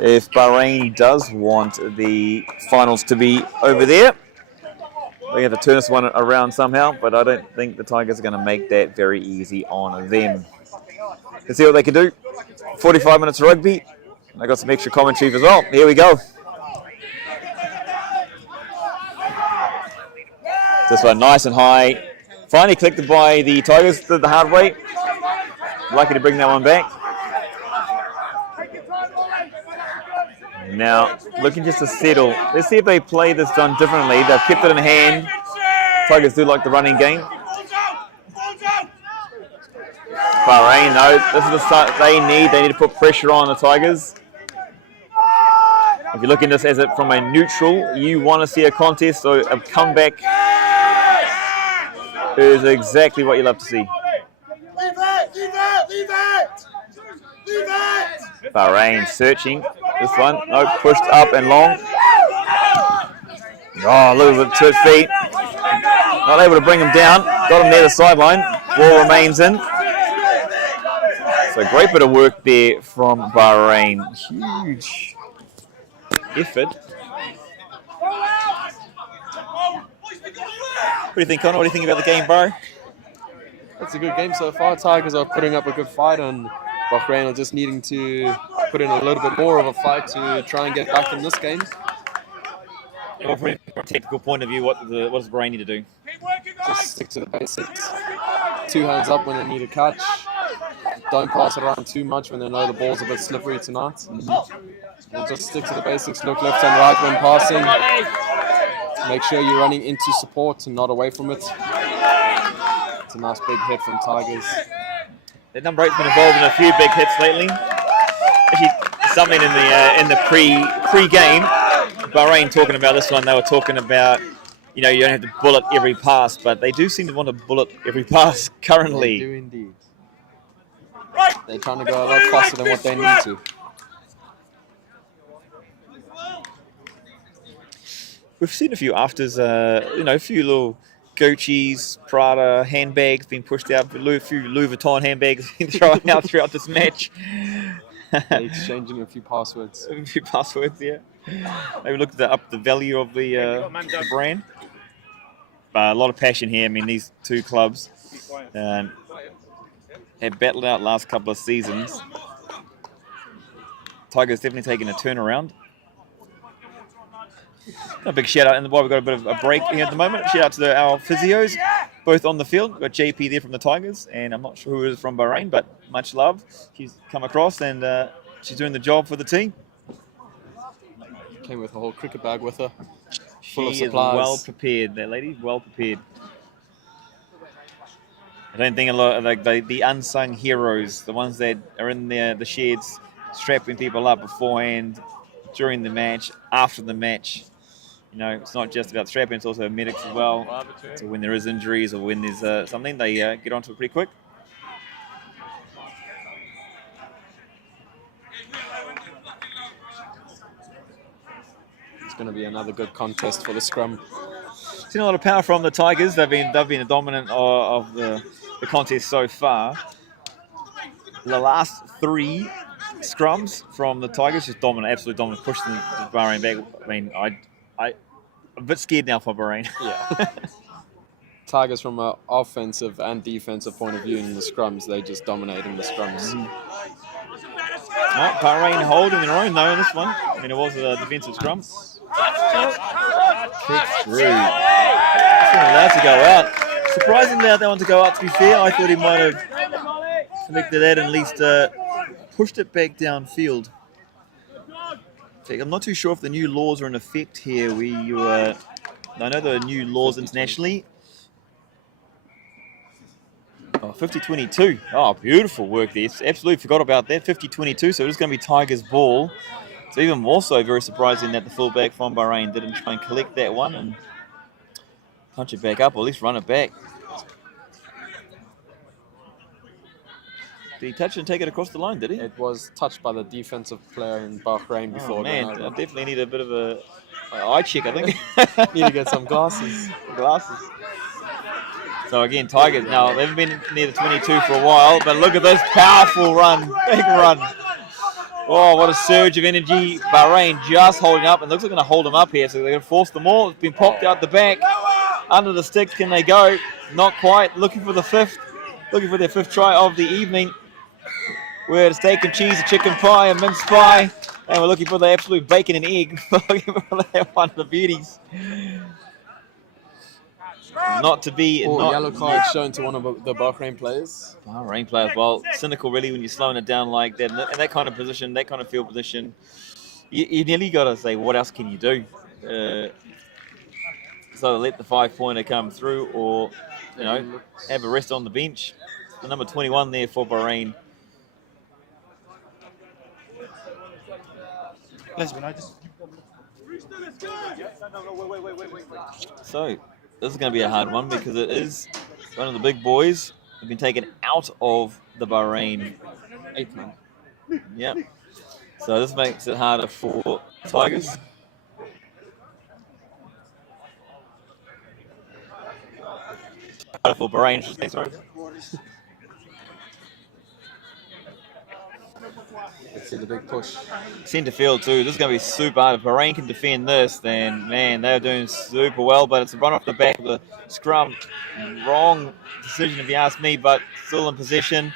if Bahrain does want the finals to be over there, they have to turn this one around somehow, but I don't think the Tigers are going to make that very easy on them. Let's see what they can do. 45 minutes of rugby. I got some extra commentary as well. Here we go. This one nice and high. Finally collected by the Tigers the hard way. Lucky to bring that one back. Now, looking just to settle. Let's see if they play this done differently. They've kept it in hand. Tigers do like the running game. Bahrain, though, this is the start they need. They need to put pressure on the Tigers. If you're looking at this as it from a neutral, you want to see a contest, so a comeback is exactly what you love to see. Bahrain searching this one. No, pushed up and long. Oh, a little bit to his feet. Not able to bring him down. Got him near the sideline. Ball remains in. So great bit of work there from Bahrain. Huge effort. What do you think, Connor? What do you think about the game, bro? It's a good game so far. Tigers are putting up a good fight, and Bahrain are just needing to put in a little bit more of a fight to try and get back in this game. From a technical point of view, what does Bahrain need to do? Just stick to the basics. 2 hands up when they need a catch. Don't pass it around too much when they know the ball's a bit slippery tonight. We'll just stick to the basics. Look left and right when passing. Make sure you're running into support and not away from it. It's a nice big hit from Tigers. The number 8's been involved in a few big hits lately. Actually, something in the pre-game, Bahrain talking about this one. They were talking about, you don't have to bullet every pass, but they do seem to want to bullet every pass currently. They do indeed. They're trying to go a lot faster than what they need to. We've seen a few afters, a few little Gucci's, Prada handbags being pushed out, a few Louis Vuitton handbags being thrown out throughout this match. They're exchanging a few passwords. A few passwords, yeah. Maybe look up the value of the brand. But a lot of passion here. I mean, these two clubs have battled out last couple of seasons. Tigers definitely taking a turnaround. A big shout out, and while we've got a bit of a break here at the moment, shout out to our physios, both on the field. We've got JP there from the Tigers, and I'm not sure who it is from Bahrain, but much love. She's come across, and she's doing the job for the team. Came with a whole cricket bag with her. Full of She is supplies. well prepared, that lady, well prepared. I don't think a lot of like the unsung heroes, the ones that are in the sheds, strapping people up beforehand, during the match, after the match. You know, it's not just about strapping; it's also medics as well. So when there is injuries or when there's something, they get onto it pretty quick. It's going to be another good contest for the scrum. Seen a lot of power from the Tigers. They've been a dominant of the contest so far. The last 3 scrums from the Tigers just dominant, absolutely dominant, pushing the Bahrain back. I mean, I'm a bit scared now for Bahrain. Yeah. Tigers from an offensive and defensive point of view in the scrums, they just dominating the scrums. Oh, Bahrain holding their own though in this one. I mean, it was a defensive scrum. Kick through. It's not allowed to go out. Surprisingly, allowed that one to go out, to be fair. I thought he might have collected that and at least pushed it back downfield. I'm not too sure if the new laws are in effect here. I know there are new laws internationally. 50-22. Oh, beautiful work there. Absolutely forgot about that. 50-22. So it is going to be Tigers' ball. So even more so, very surprising that the fullback from Bahrain didn't try and collect that one and punch it back up, or at least run it back. Did he touch it and take it across the line, did he? It was touched by the defensive player in Bahrain before. Oh, man, I definitely need a bit of an eye check, I think. Need to get some glasses. So again, Tigers, now they haven't been near the 22 for a while, but look at this powerful run, big run. Oh, what a surge of energy. Bahrain just holding up, and looks like they're going to hold them up here, so they're going to force them all. It's been popped out the back. Under the sticks, can they go? Not quite. Looking for their fifth try of the evening. Where it's steak and cheese, a chicken pie, a mince pie, and we're looking for the absolute bacon and egg. Looking for that one of the beauties. Not to be... Yellow card shown to one of the Bahrain players. Bahrain players, well, cynical really when you're slowing it down like that. In that kind of position, that kind of field position, you nearly got to say, what else can you do? So let the 5-pointer come through or, have a rest on the bench. The number 21 there for Bahrain. So, this is going to be a hard one because it is one of the big boys who've been taken out of the Bahrain 8th man. Yep. So this makes it harder for Tigers. Harder for Bahrain. Sorry. Let's see the big push. Centre field too. This is going to be super hard. If Bahrain can defend this, then man, they're doing super well. But it's a run off the back of the scrum. Wrong decision if you ask me, but still in possession.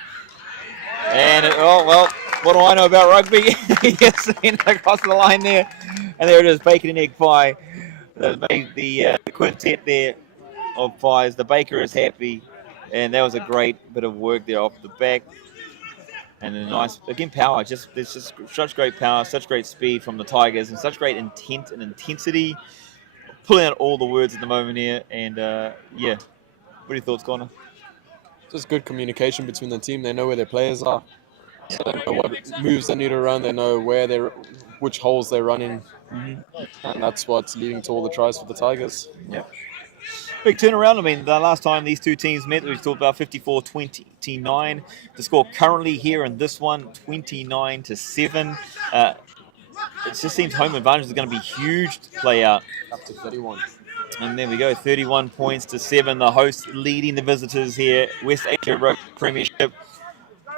And what do I know about rugby? Yes, sent across the line there, and there it is, bacon and egg pie. The quintet there of pies. The baker is happy, and that was a great bit of work there off the back. And a nice, again, power. There's just such great power, such great speed from the Tigers, and such great intent and intensity. Pulling out all the words at the moment here, and what are your thoughts, Connor? Just good communication between the team. They know where their players are. So they know what moves they need to run. They know which holes they're running, and that's what's leading to all the tries for the Tigers. Yeah. Big turnaround. I mean, the last time these two teams met, we talked about 54-29. The score currently here in this one, 29-7. It just seems home advantage is going to be huge to play out. Up to 31. And there we go, 31 points to 7. The hosts leading the visitors here. West Asia Rugby Premiership.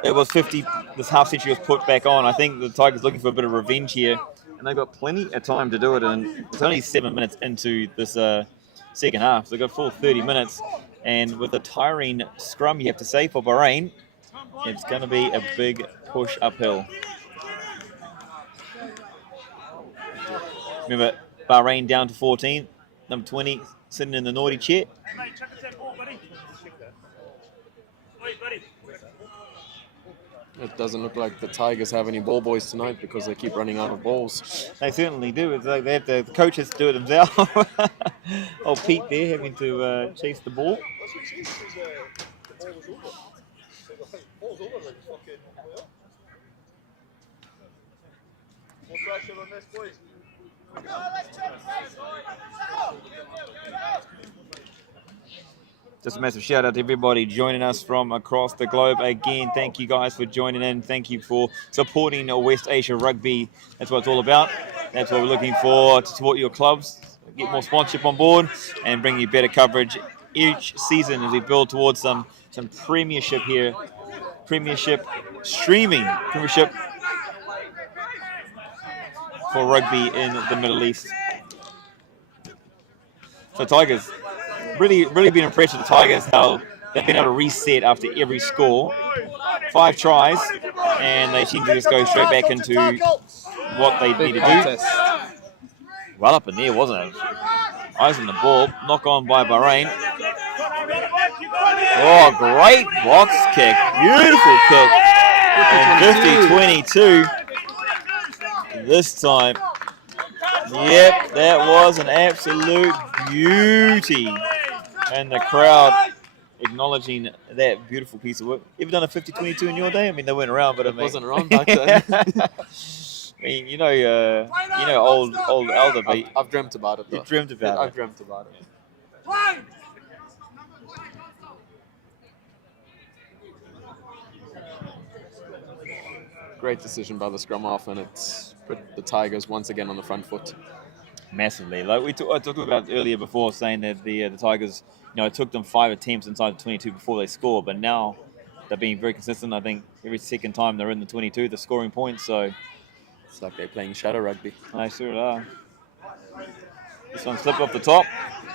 It was 50. This half century was put back on. I think the Tigers looking for a bit of revenge here, and they've got plenty of time to do it. And it's only 7 minutes into this second half, so they've got full 30 minutes. And with a tiring scrum, you have to say, for Bahrain, it's going to be a big push uphill. Remember, Bahrain down to 14. Number 20 sitting in the naughty chair. It doesn't look like the Tigers have any ball boys tonight because they keep running out of balls. They certainly do. It's like they have the coaches do it themselves. Oh, Pete there having to chase the ball. More pressure on this, boys. Just a massive shout out to everybody joining us from across the globe. Again, thank you guys for joining in. Thank you for supporting West Asia Rugby. That's what it's all about. That's what we're looking for, to support your clubs, get more sponsorship on board, and bring you better coverage each season as we build towards some premiership here. Premiership streaming. Premiership for rugby in the Middle East. So Tigers, really been impressed with the Tigers, how they've been able to reset after every score. 5 tries, and they seem to just go straight back into what they need to do. Well up in there, wasn't it? Eyes on the ball, knock on by Bahrain. Oh, great box kick, beautiful kick. And 50-22 this time. Yep, that was an absolute beauty. And the crowd acknowledging that beautiful piece of work. You ever done a 50-22 in your day? I mean, they weren't around, but I mean, wasn't around back then. I mean, you know, old elder. I've dreamt about it. Though. You dreamt about it. I've dreamt about it. Great decision by the scrum half, and it's put the Tigers once again on the front foot. Massively. Like I talked about earlier before, saying that the Tigers, it took them 5 attempts inside the 22 before they scored, but now they're being very consistent. I think every second time they're in the 22, they're scoring points. So it's like they're playing shadow rugby. I sure are. This one slipped off the top.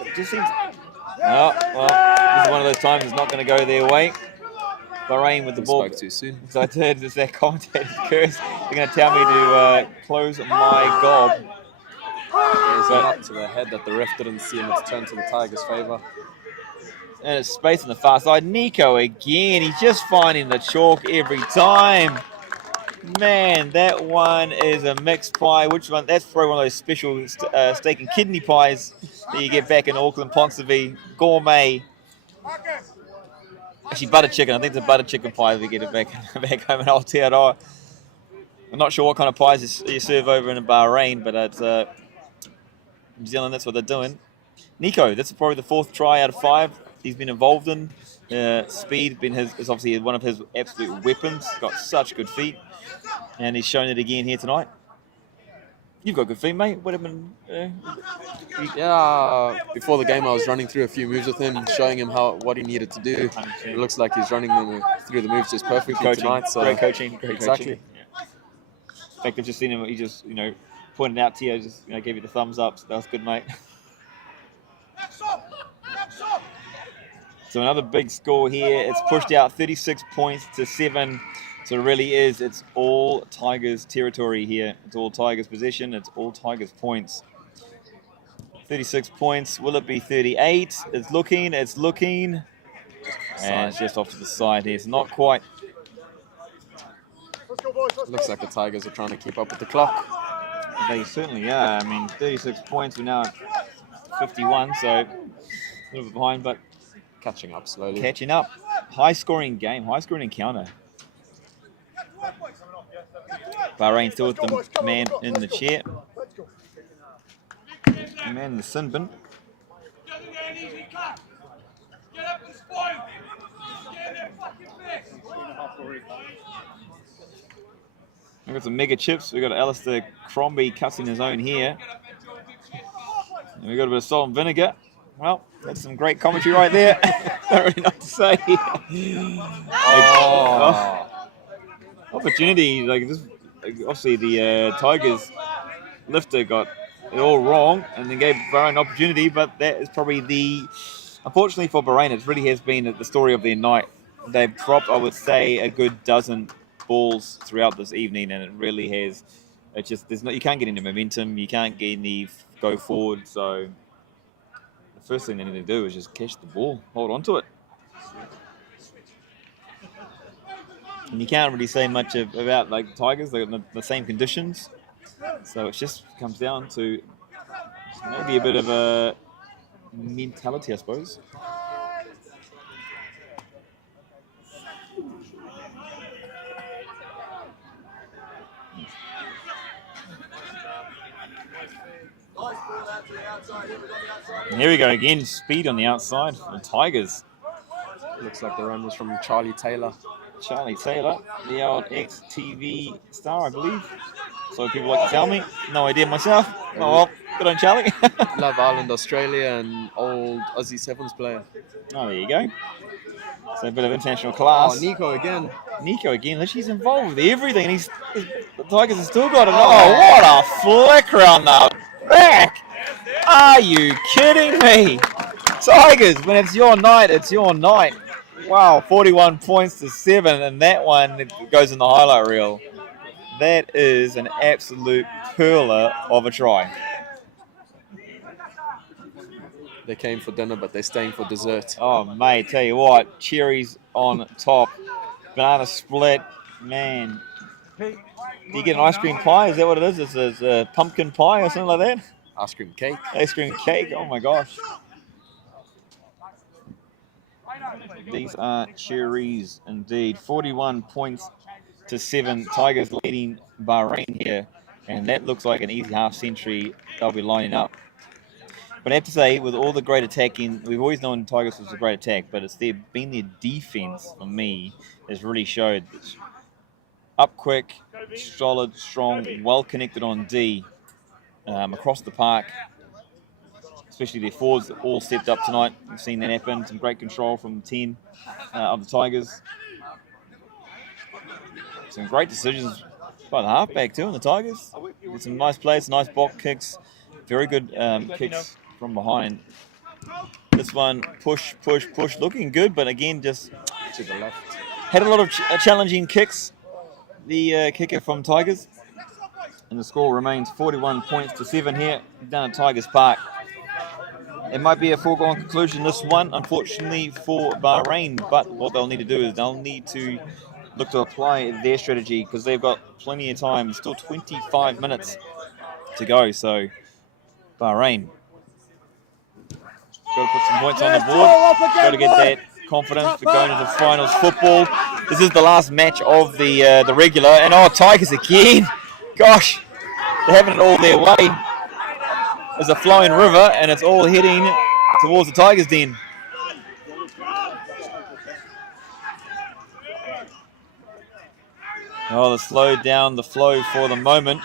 It just seems. Oh, well, this is one of those times it's not going to go their way. Bahrain with the ball. Spoke too soon. So I heard it's that commentator's curse. They're going to tell me to close my gob. There's a nut to the head that the ref didn't see, and it's turned to the Tigers' favour. And it's space on the far side. Nico again. He's just finding the chalk every time. Man, that one is a mixed pie. Which one? That's probably one of those special steak and kidney pies that you get back in Auckland, Ponsonby. Gourmet. Actually, butter chicken. I think it's a butter chicken pie. We get it back home in Aotearoa. I'm not sure what kind of pies you serve over in Bahrain, but it's New Zealand. That's what they're doing. Nico, that's probably the 4th try out of 5 he's been involved in. Speed is obviously one of his absolute weapons. He's got such good feet, and he's shown it again here tonight. You've got good feet, mate. What happened? Yeah, before the game I was running through a few moves with him, showing him what he needed to do. It looks like he's running them through the moves just perfectly tonight. So great coaching. Exactly. Yeah. In fact, I've just seen him. He just pointed out to you. Just gave you the thumbs up. So that was good, mate. So another big score here. It's pushed out 36 points to 7. So it really is. It's all Tigers territory here. It's all Tigers possession. It's all Tigers points. 36 points. Will it be 38? It's looking. And it's just off to the side here. It's not quite. Looks like the Tigers are trying to keep up with the clock. They certainly are. I mean, 36 points. We're now at 51, so a little bit behind, but catching up slowly. Catching up. High-scoring game. High-scoring encounter. Bahrain still with the man in the chair. The man in the sin bin. We've got some mega chips. We've got Alistair Crombie cussing his own here. And we've got a bit of salt and vinegar. Well, that's some great commentary right there. Don't really know what to say. Opportunity, obviously the Tigers lifter got it all wrong and then gave Bahrain an opportunity, but that is probably unfortunately for Bahrain, it really has been the story of their night. They've dropped, I would say, a good dozen balls throughout this evening, and it really has. It's just you can't get any momentum, you can't get any go forward. So the first thing they need to do is just catch the ball, hold on to it. And you can't really say much about like Tigers. They've got the same conditions, so it just comes down to maybe a bit of a mentality, I suppose. And here we go again, speed on the outside for the Tigers. Looks like the run was from Charlie Taylor. Charlie Taylor, the old ex-TV star, I believe. So people like to tell me. No idea myself. Oh well, good on Charlie. Love Island, Australia, and old Aussie Sevens player. Oh, there you go. So a bit of international class. Oh, Nico again. Nico again. He's involved with everything. And the Tigers have still got it. Oh, what a flick around the back. Are you kidding me? Tigers, when it's your night, it's your night. Wow, 41 points to 7, and that one goes in the highlight reel. That is an absolute perler of a try. They came for dinner, but they're staying for dessert. Oh, mate, tell you what, cherries on top, banana split, man. Do you get an ice cream pie? Is that what it is? It's a pumpkin pie or something like that? Ice cream cake. Ice cream cake, oh my gosh. These are cherries indeed. 41 points to 7. Tigers leading Bahrain here. And that looks like an easy half century they'll be lining up. But I have to say, with all the great attacking, we've always known Tigers was a great attack, but it's been their defense, for me, has really showed. It's up quick, solid, strong, well connected on D across the park. Especially their forwards all stepped up tonight. We've seen that happen. Some great control from the 10 of the Tigers. Some great decisions by the halfback too in the Tigers. With some nice plays, nice block kicks. Very good kicks from behind. This one, push. Looking good, but again, just to the left. Had a lot of challenging kicks. The kicker from Tigers. And the score remains 41 points to 7 here down at Tigers Park. It might be a foregone conclusion, this one, unfortunately, for Bahrain. But what they'll need to do is they'll need to look to apply their strategy because they've got plenty of time. Still 25 minutes to go. So, Bahrain, got to put some points on the board. Got to get that confidence for going into finals football. This is the last match of the regular. And, Tigers again. Gosh, they're having it all their way. There's a flowing river, and it's all heading towards the Tigers' den. Oh, they slowed down the flow for the moment.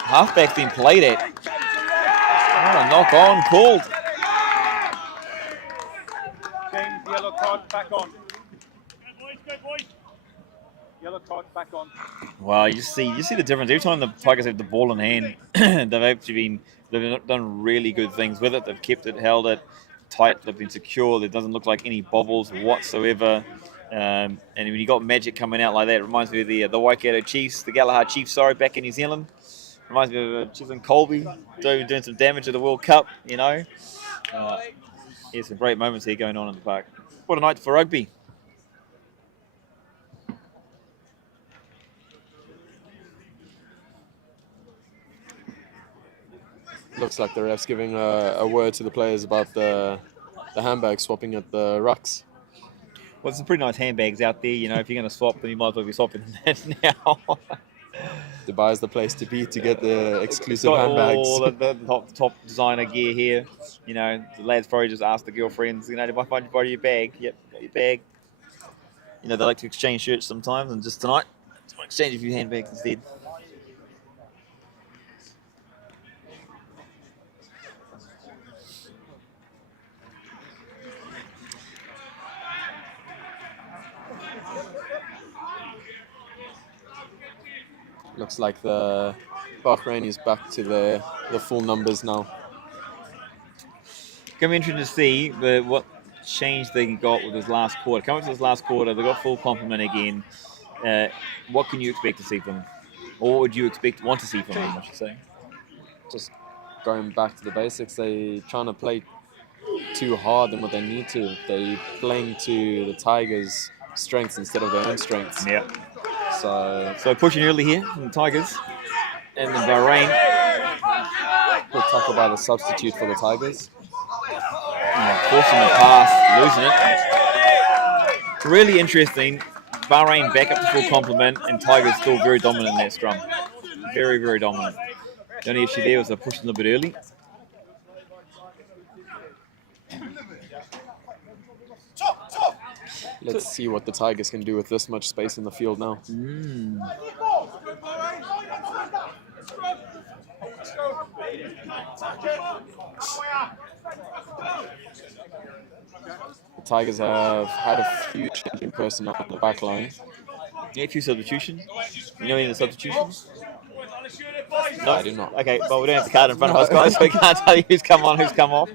Halfback's been played at. Oh, knock on called. James, yellow card back on. Good boys. Yellow card back on. Wow, you see the difference. Every time the Tigers have the ball in hand, they've done really good things with it. They've kept it, held it tight. They've been secure. There doesn't look like any bobbles whatsoever. And when you got Magic coming out like that, it reminds me of the Waikato Chiefs, the Galahad Chiefs, back in New Zealand. Reminds me of Chisholm Colby doing some damage at the World Cup, some great moments here going on in the park. What a night for rugby. Looks like the ref's giving a word to the players about the handbag swapping at the rucks. Well, some pretty nice handbags out there. If you're going to swap them, you might as well be swapping that now. Dubai's the place to be to get the exclusive got handbags. All the top designer gear here. The lads probably just ask the girlfriends, do I find you borrow your bag? Yep, got your bag. They like to exchange shirts sometimes, and just tonight, just want to exchange a few handbags instead. Looks like the Bahrain is back to the full numbers now. Going to be interesting to see what change they got with this last quarter. Coming to this last quarter, they got full complement again. What can you expect to see from them? Or what would you want to see from them, I should say? Just going back to the basics. They trying to play too hard than what they need to. They playing to the Tigers' strengths instead of their own strengths. Yeah. So pushing early here from the Tigers. And then Bahrain. good tackle by the substitute for the Tigers. Forcing the pass, losing it. Really interesting. Bahrain back up to full complement, and Tigers still very dominant in that scrum. Very, very dominant. The only issue there was they're pushing a little bit early. Let's see what the Tigers can do with this much space in the field now. The Tigers have had a few changing personnel on the back line. Yeah, a few substitutions. You know any of the substitutions? No, I do not. Okay, well, we don't have the card in front of us, guys, so we can't tell you who's come on, who's come off.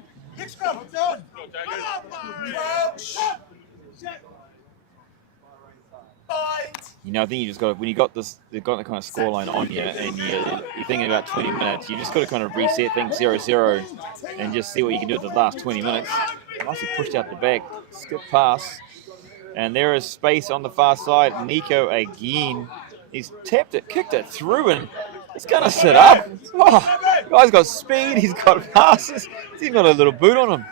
You know, I think you just got to, when you got this, they've got the kind of scoreline on here, and you're thinking about 20 minutes, you just got to kind of reset things 0-0 and just see what you can do with the last 20 minutes. Nicely pushed out the back, skip pass, and there is space on the far side. Nico again, he's tapped it, kicked it through, and it's going to sit up. Oh, the guy's got speed, he's got passes, he's even got a little boot on him.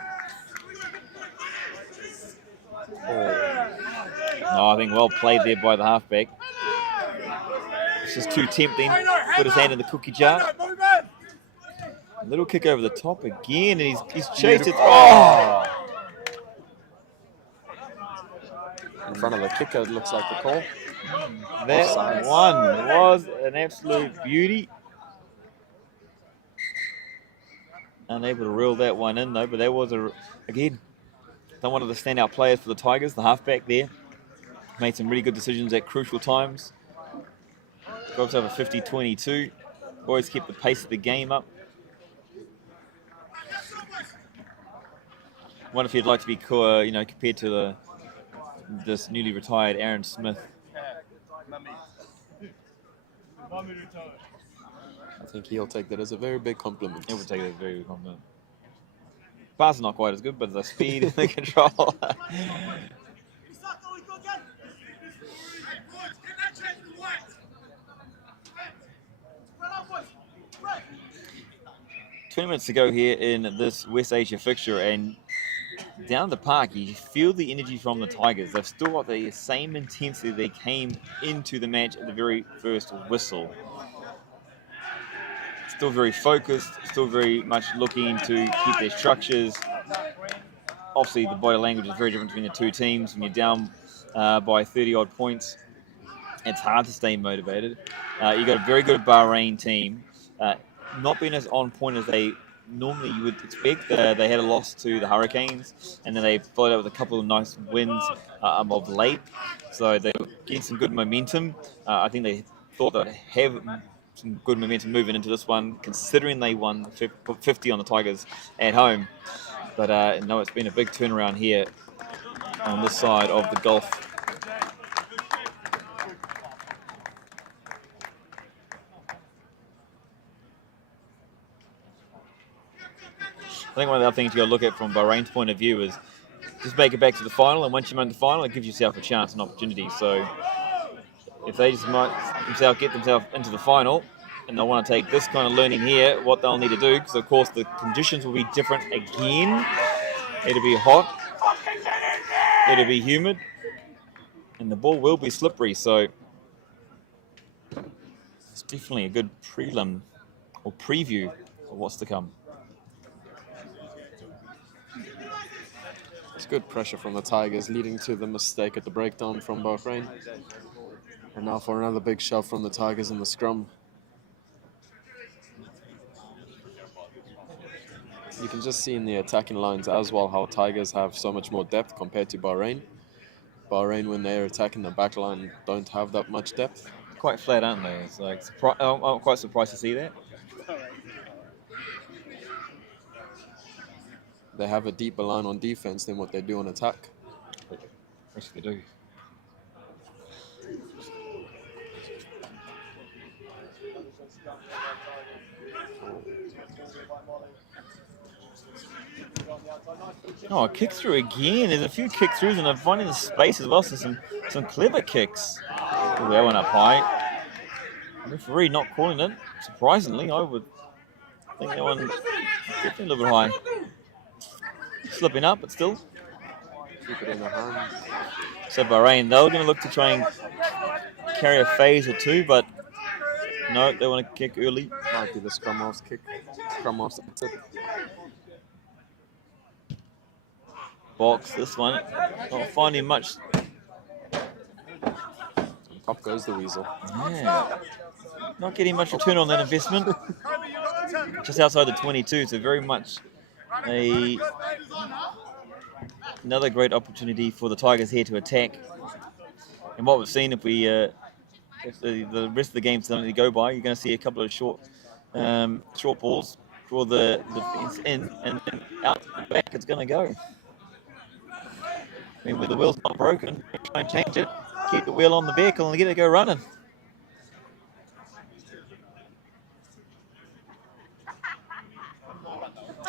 No, I think well played there by the halfback. It's just too tempting. Put his hand in the cookie jar. A little kick over the top again, and he's chased it. Oh! In front of the kicker, it looks like the call. That one was an absolute beauty. Unable to reel that one in, though, but that was, again, one of the standout players for the Tigers, the halfback there. Made some really good decisions at crucial times. Got over 50-22. Boys kept the pace of the game up. Wonder if you'd like to be, compared to this newly retired Aaron Smith. I think he'll take that as a very big compliment. He would take that as a very big compliment. Pass is not quite as good, but the speed and the control. 20 minutes to go here in this West Asia fixture, and down the park you feel the energy from the Tigers. They've still got the same intensity they came into the match at the very first whistle. Still very focused, still very much looking to keep their structures. Obviously the body language is very different between the two teams. When you're down by 30 odd points, it's hard to stay motivated. You've got a very good Bahrain team, not being as on point as they normally you would expect. They had a loss to the Hurricanes, and then they followed up with a couple of nice wins of late. So they're getting some good momentum. I think they thought they'd have some good momentum moving into this one, considering they won 50 on the Tigers at home. But no, it's been a big turnaround here on this side of the Gulf. I think one of the other things you got to look at from Bahrain's point of view is just make it back to the final, and once you make the final, it gives yourself a chance and opportunity. So if they just get themselves into the final, and they want to take this kind of learning here, what they'll need to do, because of course the conditions will be different again. It'll be hot, it'll be humid, and the ball will be slippery. So it's definitely a good prelim or preview of what's to come. It's good pressure from the Tigers, leading to the mistake at the breakdown from Bahrain. And now for another big shove from the Tigers in the scrum. You can just see in the attacking lines as well how Tigers have so much more depth compared to Bahrain. Bahrain, when they're attacking the back line, don't have that much depth. Quite flat, aren't they? It's like I'm quite surprised to see that. They have a deeper line on defense than what they do on attack. Yes, they do. Oh, a kick through again. There's a few kick throughs and they're finding the space as well. So some clever kicks. Ooh, that one up high. Referee not calling it. Surprisingly, I would think that one definitely a little bit high. Slipping up, but still. Keep it in the hands. So Bahrain, they were going to look to try and carry a phase or two, but no, they want to kick early. Might be the scrum half's kick. Scrum half's exit. Box, this one. Not finding much. Top goes the weasel. Yeah. Not getting much return on that investment. Just outside the 22, so very much another great opportunity for the Tigers here to attack. And what we've seen, if the rest of the game suddenly go by, you're going to see a couple of short balls, draw the fence in, and then out the back it's going to go. I mean, when the wheel's not broken, try and change it, keep the wheel on the vehicle and get it go running.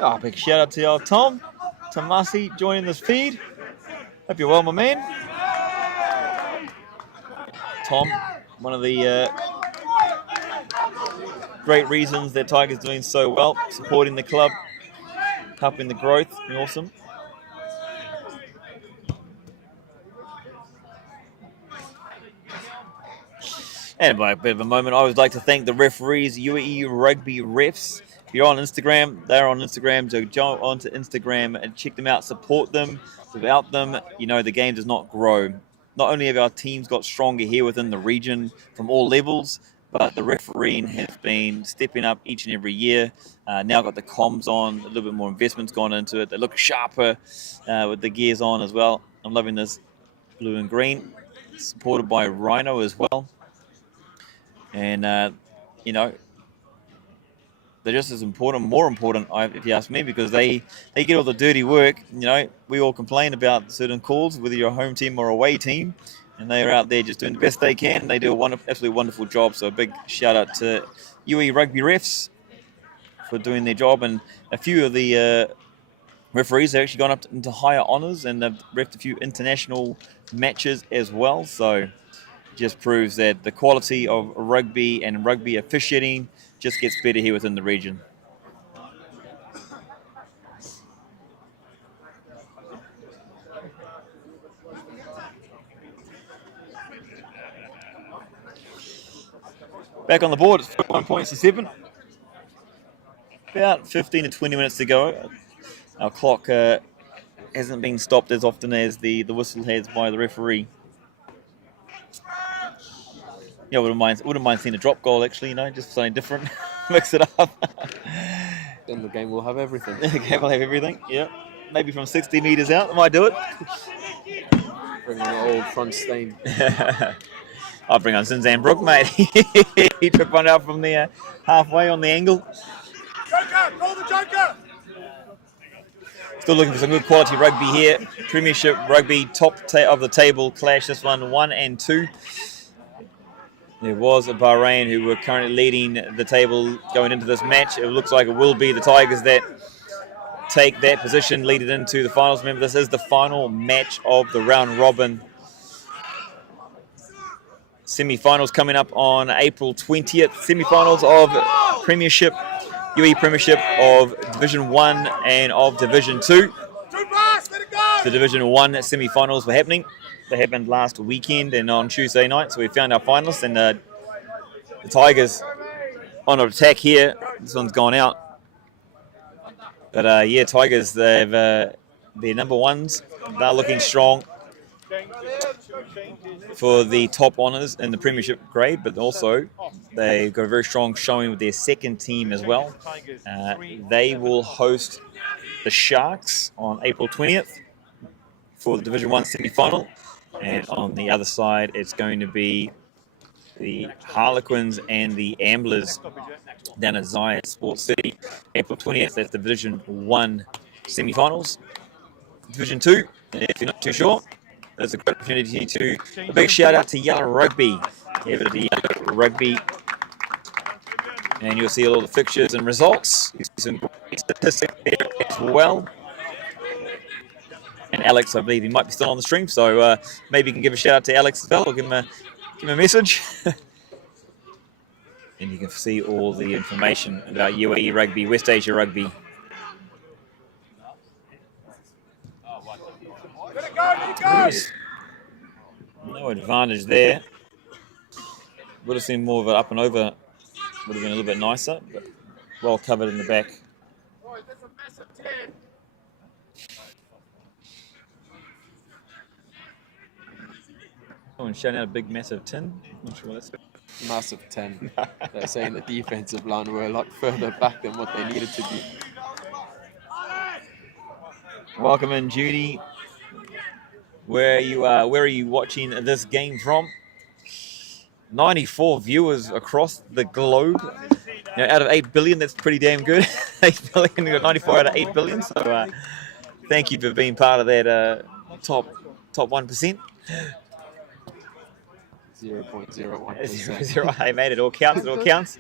Oh, big shout out to our Tom Tomasi joining this feed. Hope you're well, my man. Tom, one of the great reasons that Tigers doing so well, supporting the club, helping the growth. Awesome. And by a bit of a moment, I would like to thank the referees, UAE Rugby Refs. If you're on Instagram, they're on Instagram, so go onto Instagram and check them out, support them. Without them, the game does not grow. Not only have our teams got stronger here within the region from all levels, but the refereeing has been stepping up each and every year. Now got the comms on, a little bit more investment's gone into it. They look sharper with the gears on as well. I'm loving this blue and green, supported by Rhino as well. And, they're just as important, more important, if you ask me, because they get all the dirty work. We all complain about certain calls, whether you're a home team or away team, and they are out there just doing the best they can. They do a absolutely wonderful job. So a big shout out to UAE Rugby Refs for doing their job. And a few of the referees have actually gone up into higher honours, and they've refed a few international matches as well. So just proves that the quality of rugby and rugby officiating just gets better here within the region. Back on the board, it's 1 points to 7. About 15 to 20 minutes to go. Our clock hasn't been stopped as often as the whistle has by the referee. Yeah, wouldn't mind seeing a drop goal actually, just something different, mix it up. Then the game will have everything. The game will have everything, yeah. Maybe from 60 metres out, I might do it. Bring on the old front stain. I'll bring on Zinzan Brook, mate. He took one out from the halfway on the angle. Joker, call the Joker! Still looking for some good quality rugby here. Premiership rugby, top of the table clash. This one, 1 and 2. There was a Bahrain who were currently leading the table going into this match. It looks like it will be the Tigers that take that position, lead it into the finals. Remember, this is the final match of the round robin. Semi-finals coming up on April 20th. Semi-finals of Premiership, UAE Premiership of Division 1 and of Division 2. The Division 1 semi-finals were happening. They happened last weekend and on Tuesday night, so we found our finalists, and the Tigers on an attack here. This one's gone out. But Tigers, they're number ones. They're looking strong for the top honours in the Premiership grade, but also they've got a very strong showing with their second team as well. They will host the Sharks on April 20th for the Division 1 semi-final. And on the other side, it's going to be the Harlequins and the Amblers down at Zayed Sports City. April 20th, that's Division 1 semi-finals. Division 2, if you're not too sure, there's a great opportunity to... A big shout-out to Yellow Rugby. Give it to Yellow Rugby. And you'll see all the fixtures and results. You see some great statistics there as well. and Alex, I believe he might be still on the stream, so maybe you can give a shout out to Alex as well, or give him a message. And you can see all the information about UAE Rugby, West Asia Rugby. No advantage there. Would have seen more of it up and over. Would have been a little bit nicer, but well covered in the back. Someone showing out a big, massive tin. Not sure what that's. Massive 10. They're saying the defensive line were a lot further back than what they needed to be. Welcome in, Judy. Where are you watching this game from? 94 viewers across the globe. You know, out of 8 billion, that's pretty damn good. 8 billion, we got 94 out of 8 billion. So thank you for being part of that top 1%. 0.01%. I made it. All counts. It all counts.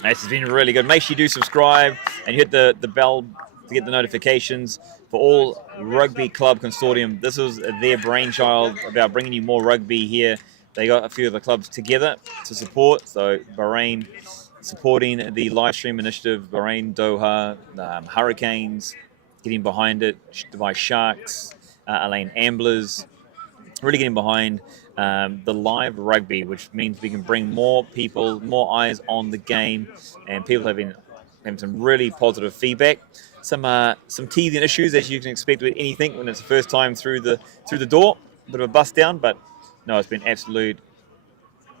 This has been really good. Make sure you do subscribe and hit the bell to get the notifications for all Rugby Club Consortium. This was their brainchild about bringing you more rugby here. They got a few of the clubs together to support. So Bahrain supporting the live stream initiative. Bahrain, Doha, Hurricanes getting behind it. Dubai Sharks, Elaine Amblers. Really getting behind the live rugby, which means we can bring more people, more eyes on the game, and people have been having some really positive feedback. Some teething issues, as you can expect with anything when it's the first time through the door. A bit of a bust down, but no, it's been absolute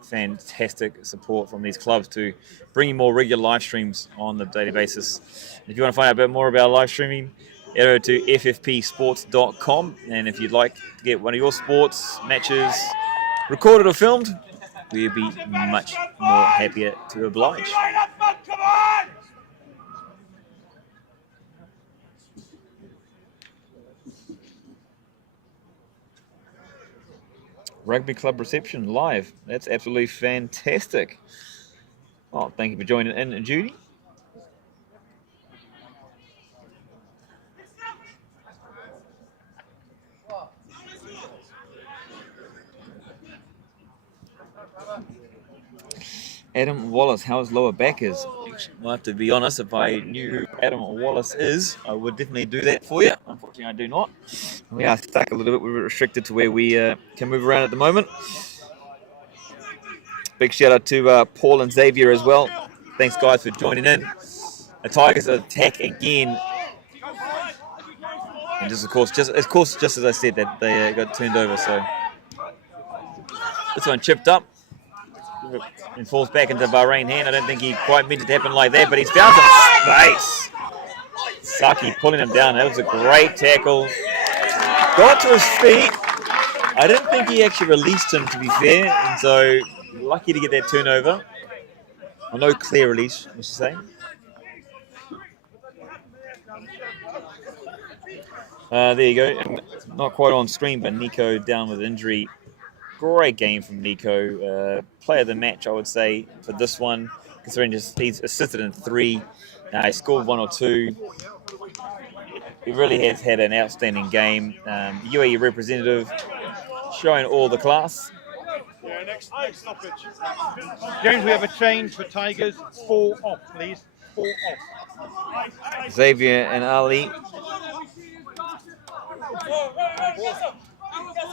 fantastic support from these clubs to bring you more regular live streams on a daily basis. If you want to find out a bit more about live streaming, head over to ffpsports.com, and if you'd like to get one of your sports matches recorded or filmed, we'd be much more happier to oblige. Rugby Club reception live. That's absolutely fantastic. Oh, thank you for joining in, Judy. Adam Wallace, how his lower back is. Well, I have to be honest, if I knew who Adam Wallace is, I would definitely do that for you. Unfortunately, I do not. We are stuck a little bit. We're restricted to where we can move around at the moment. Big shout out to Paul and Xavier as well. Thanks, guys, for joining in. The Tigers attack again. And just, of course, just as I said, that they got turned over. So this one chipped up. And falls back into Bahrain hand. I don't think he quite meant it to happen like that, but he's found some space. Saki pulling him down. That was a great tackle. Got to his feet. I didn't think he actually released him, to be fair, and so lucky to get that turnover. Well, no clear release, I should say. There you go. Not quite on screen, but Nico down with injury. Great game from Nico. Player of the match, I would say, for this one, considering he's assisted in 3. He scored 1 or 2. He really has had an outstanding game. UAE representative showing all the class. Yeah, next stoppage. James, we have a change for Tigers. 4 off, please. 4 off. Xavier and Ali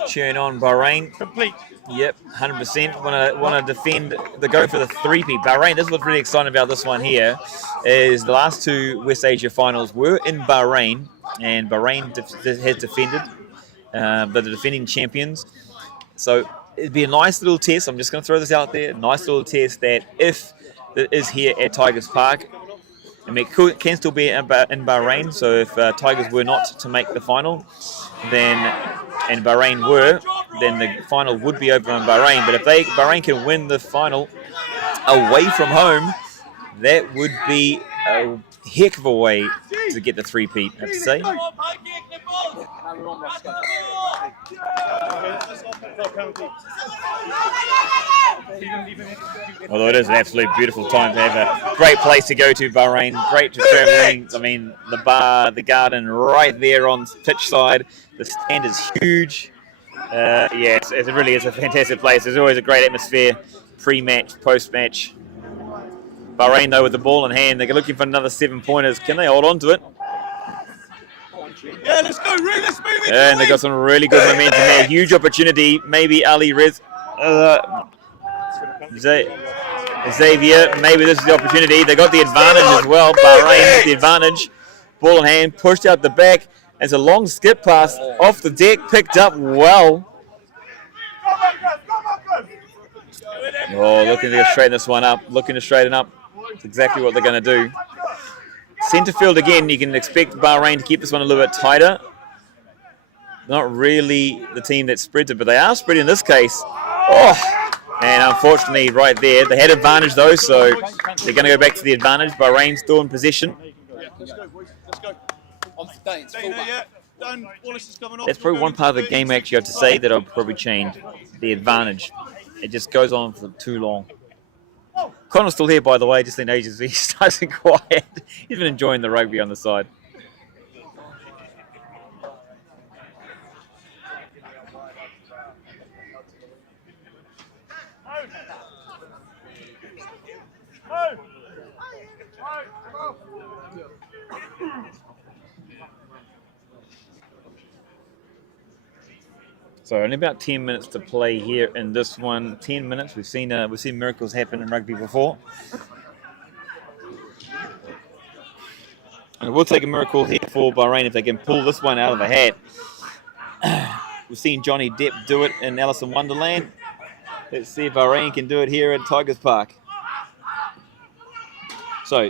cheering on Bahrain. Complete. Yep, 100%. Want to defend the go for the 3-peat. Bahrain, this is what's really exciting about this one here, is the last 2 West Asia finals were in Bahrain, and Bahrain has defended. They're the defending champions. So it'd be a nice little test. I'm just going to throw this out there. Nice little test that if it is here at Tigers Park, I mean, it can still be in Bahrain. So if Tigers were not to make the final, and Bahrain were, then the final would be over in Bahrain. But if Bahrain can win the final away from home, that would be a heck of a way to get the 3-peat, I have to say. Although it is an absolute beautiful time to have a great place to go to, Bahrain. Great to travelling. I mean, the bar, the garden right there on pitch side. The stand is huge. Yeah, it really is a fantastic place. There's always a great atmosphere, pre-match, post-match. Bahrain, though, with the ball in hand, they're looking for another 7-pointers. Can they hold on to it? Yeah, let's go, Ray, let's move it. And they've got some really good momentum there. Huge opportunity. Maybe Ali Rez. Xavier, maybe this is the opportunity. They got the advantage as well. Bahrain has the advantage. Ball in hand, pushed out the back. It's a long skip pass off the deck, picked up well. Oh, looking to straighten this one up. Looking to straighten up. That's exactly what they're going to do. Centre field again, you can expect Bahrain to keep this one a little bit tighter. Not really the team that spreads it, but they are spreading in this case. Oh, and unfortunately right there, they had advantage though, so they're going to go back to the advantage. Bahrain's still in possession. Let's go, boys. Let's go. On for Dane. That's probably one part of the game actually I have to say that I'll probably change. The advantage. It just goes on for too long. Connor's still here, by the way, just in ages. He's nice and quiet. He's been enjoying the rugby on the side. So only about 10 minutes to play here in this one. 10 minutes. We've seen miracles happen in rugby before. And it will take a miracle here for Bahrain if they can pull this one out of the hat. We've seen Johnny Depp do it in Alice in Wonderland. Let's see if Bahrain can do it here at Tigers Park. So,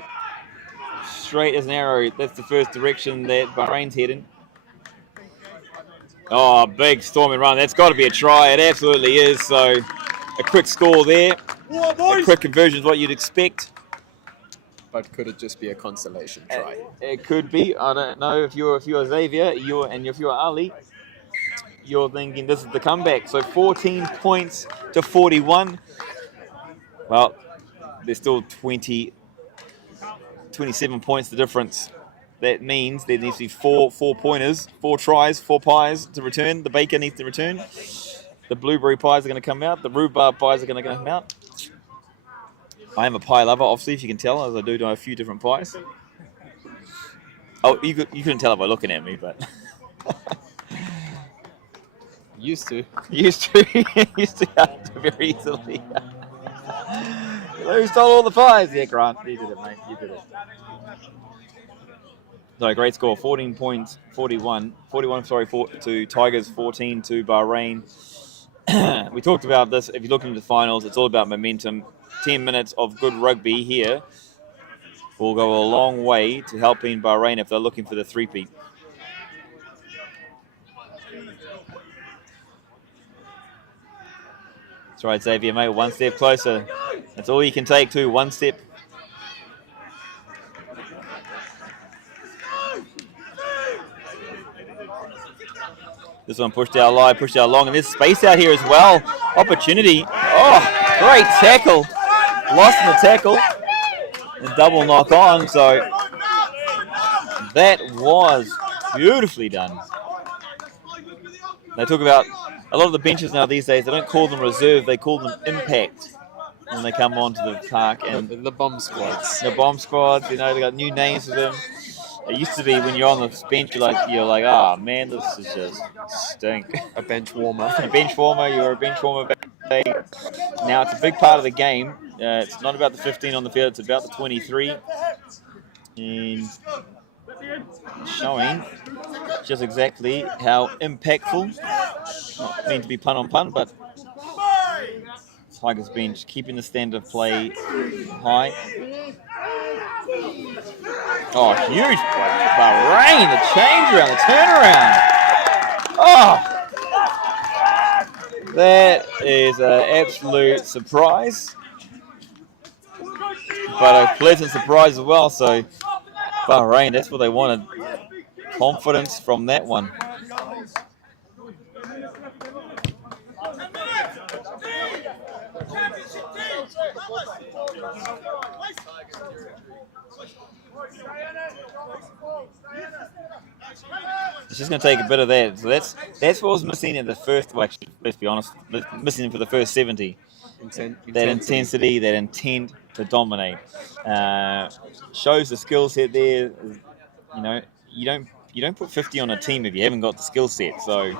straight as an arrow. That's the first direction that Bahrain's heading. Oh, big storming run. That's got to be a try. It absolutely is. So, a quick score there. A quick conversion is what you'd expect. But could it just be a consolation try? It could be. I don't know. If you're Xavier, if you're Ali, you're thinking this is the comeback. So 14 points to 41. Well, there's still 27 points the difference. That means there needs to be four pointers, 4 tries, 4 pies to return. The baker needs to return. The blueberry pies are going to come out. The rhubarb pies are going to come out. I am a pie lover, obviously, if you can tell, as I do know a few different pies. Oh, you couldn't tell by looking at me, but... Used to very easily. Who stole all the pies? Yeah, Grant, you did it, mate. You did it. So, great score, 14 points, 41 to Tigers, 14 to Bahrain. We talked about this. If you look into the finals, it's all about momentum. 10 minutes of good rugby here will go a long way to helping Bahrain if they're looking for the three-peat. That's right, Xavier, mate. One step closer. That's all you can take, too. One step. This one pushed out live, pushed out long, and there's space out here as well. Opportunity. Oh, great tackle. Lost in the tackle. And double knock on, so that was beautifully done. They talk about a lot of the benches now these days, they don't call them reserve, they call them impact when they come onto the park. And the bomb squads. The bomb squads, they got new names for them. It used to be when you're on the bench, you're like, oh man, this is just stink. A bench warmer. A bench warmer, you're a bench warmer. Now it's a big part of the game. It's not about the 15 on the field, it's about the 23. And showing just exactly how impactful, not mean to be pun on pun, but Tigers bench keeping the standard of play high. Oh, huge play. Bahrain, the change around, the turnaround. Oh, that is an absolute surprise. But a pleasant surprise as well. So, Bahrain, that's what they wanted. Confidence from that one. It's just going to take a bit of that. So that's what was missing in the first. Well, actually, let's be honest, missing for the first 70. That intensity, that intent to dominate. Shows the skill set there. You know, you don't put 50 on a team if you haven't got the skill set. So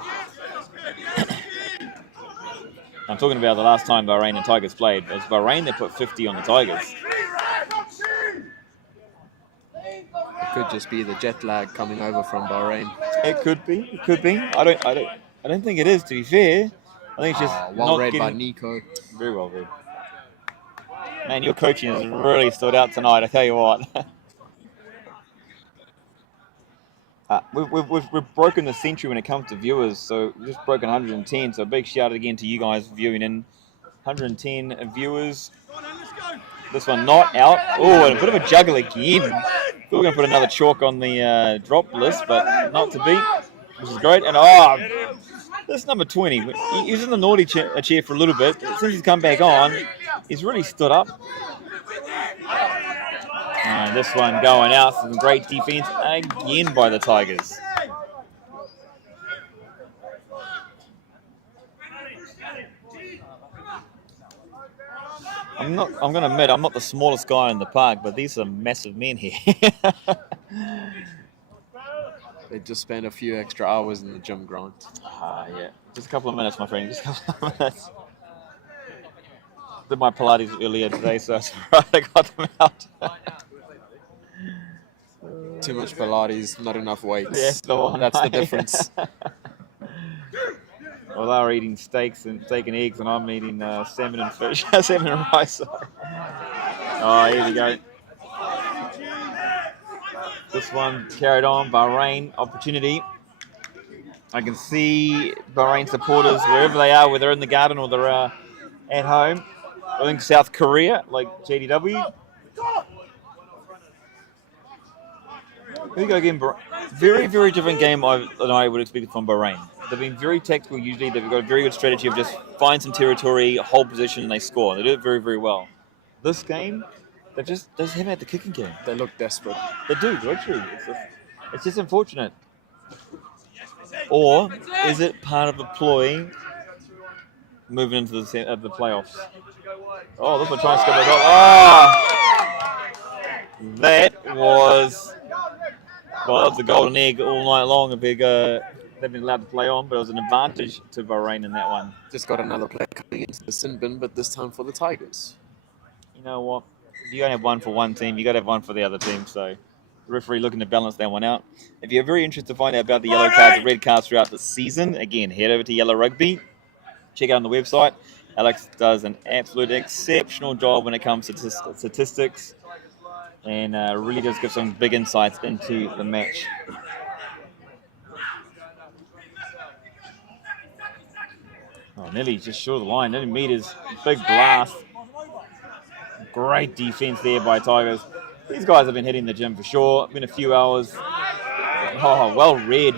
I'm talking about the last time Bahrain and Tigers played. It was Bahrain that put 50 on the Tigers. It could just be the jet lag coming over from Bahrain. It could be. It could be. I don't think it is. To be fair, I think it's just well not read getting... by Nico. Very well read. Man, your coaching has really stood out tonight. I tell you what. We've broken the century when it comes to viewers, so we've just broken 110. So a big shout out again to you guys viewing in. 110 viewers. This one not out. Oh, and a bit of a juggle again. We're going to put another chalk on the drop list, but not to beat, which is great. And this number 20. He was in the naughty chair for a little bit. Since he's come back on, he's really stood up. And this one going out. Some great defense again by the Tigers. I'm going to admit, I'm not the smallest guy in the park, but these are massive men here. They just spent a few extra hours in the gym, Grant. Yeah. Just a couple of minutes, my friend. Just a couple of minutes. Did my Pilates earlier today, so that's right. I got them out. Too much Pilates, not enough weights. Yes, that's the difference. Well, they were eating steaks and eggs, and I'm eating salmon and fish, salmon and rice. Oh, here we go. This one carried on. Bahrain opportunity. I can see Bahrain supporters wherever they are, whether they're in the garden or they're at home. I think South Korea, like JDW. Here we go again. Very, very different game than I would expect from Bahrain. They've been very tactical usually. They've got a very good strategy of just find some territory, hold position, and they score. They do it very, very well. This game, they haven't had the kicking game. They look desperate. They do, literally. It's just unfortunate. Or is it part of the ploy moving into the playoffs? Oh, this one trying to skip it up. Oh! That was the golden egg all night long. They've been allowed to play on, but it was an advantage to Bahrain in that one. Just got another player coming into the sin bin, but this time for the Tigers. You know what? If you don't have one for one team, you got to have one for the other team. So the referee looking to balance that one out. If you're very interested to find out about the yellow cards and red cards throughout the season, again, head over to Yellow Rugby. Check out on the website. Alex does an absolute exceptional job when it comes to statistics and really does give some big insights into the match. Oh, nearly just short of the line. 90 meters. Big blast. Great defense there by Tigers. These guys have been hitting the gym for sure. It's been a few hours. Oh, well read.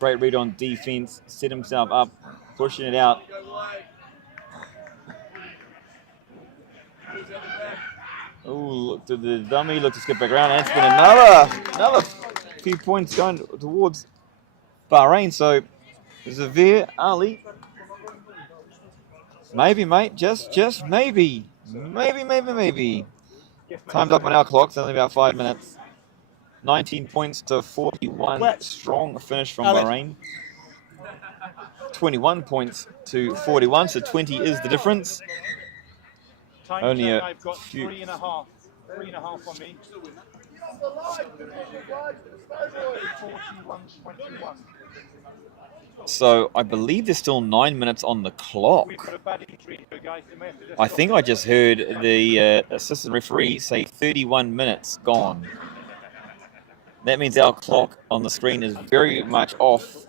Great read on defense. Set himself up. Pushing it out. Oh, look to the dummy. Look to skip back around. And it's been another few points going towards Bahrain. So, Zavir, Ali. Maybe, mate. Just maybe. Maybe. Time's up on our clock. It's only about 5 minutes. 19 points to 41. Strong finish from Bahrain. 21 points to 41. So 20 is the difference. Only a I've got few. 3.5. 3.5 on me. 41-21. So I believe there's still 9 minutes on the clock. I think I just heard the assistant referee say 31 minutes gone. That means our clock on the screen is very much off.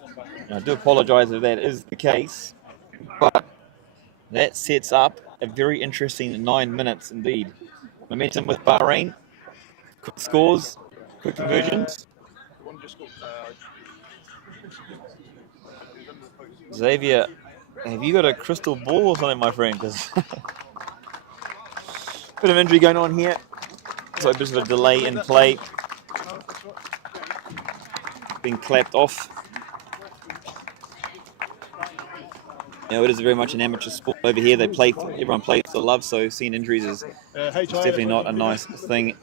And I do apologize if that is the case. But that sets up a very interesting 9 minutes indeed. Momentum with Bahrain. Quick scores, quick conversions. Xavier, have you got a crystal ball or something, my friend? Because bit of injury going on here. So a bit of a delay in play. Being clapped off. It is very much an amateur sport over here. Everyone plays for love, so seeing injuries is definitely not a nice thing.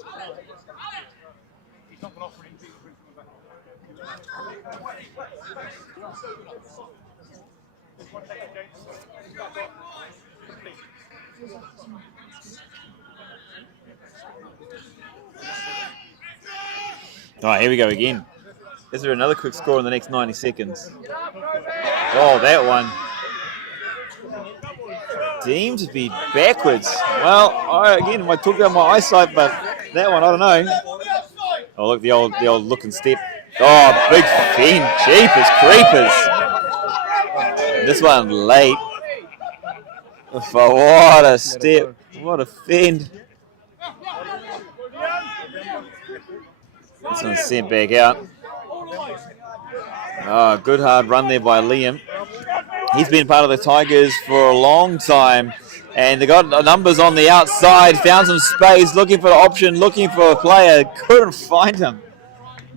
All right, here we go again. Is there another quick score in the next 90 seconds? Oh, that one deemed to be backwards. Well, I talk about my eyesight, but that one, I don't know. Oh, look, the old look and step. Oh, big fend. Jeepers creepers. This one late. For what a step. What a fend. This one's sent back out. Oh, good hard run there by Liam. He's been part of the Tigers for a long time, and they got numbers on the outside, found some space, looking for an option, looking for a player, couldn't find him.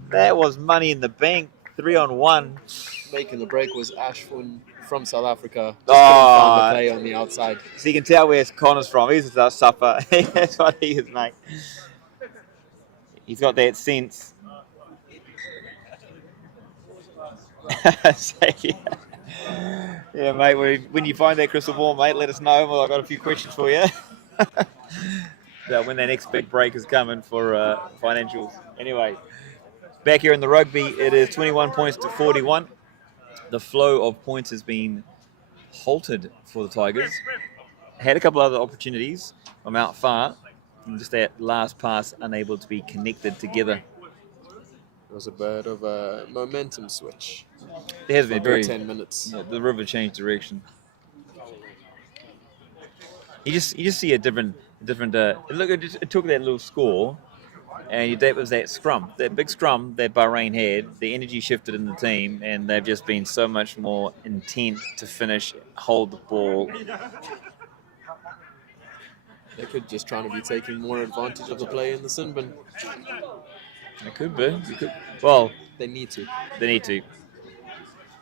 That was money in the bank, 3-on-1. Making the break was Ashwin from South Africa. Just couldn't find the play on the outside. So you can tell where Connor's from. He's a suffer. That's what he is, mate. He's got that sense. So, yeah, mate, when you find that crystal ball, mate, let us know. Well, I've got a few questions for you. When that next big break is coming for financials. Anyway, back here in the rugby, it is 21 points to 41. The flow of points has been halted for the Tigers. Had a couple other opportunities from out far, and just that last pass unable to be connected together. It was a bit of a momentum switch. It has been very 10 minutes. The river changed direction. You just see a different. Look, it took that little score, and that was that scrum, that big scrum that Bahrain had. The energy shifted in the team, and they've just been so much more intent to finish, hold the ball. They could just try to be taking more advantage of the play in the sin bin. It could be. Well, they need to.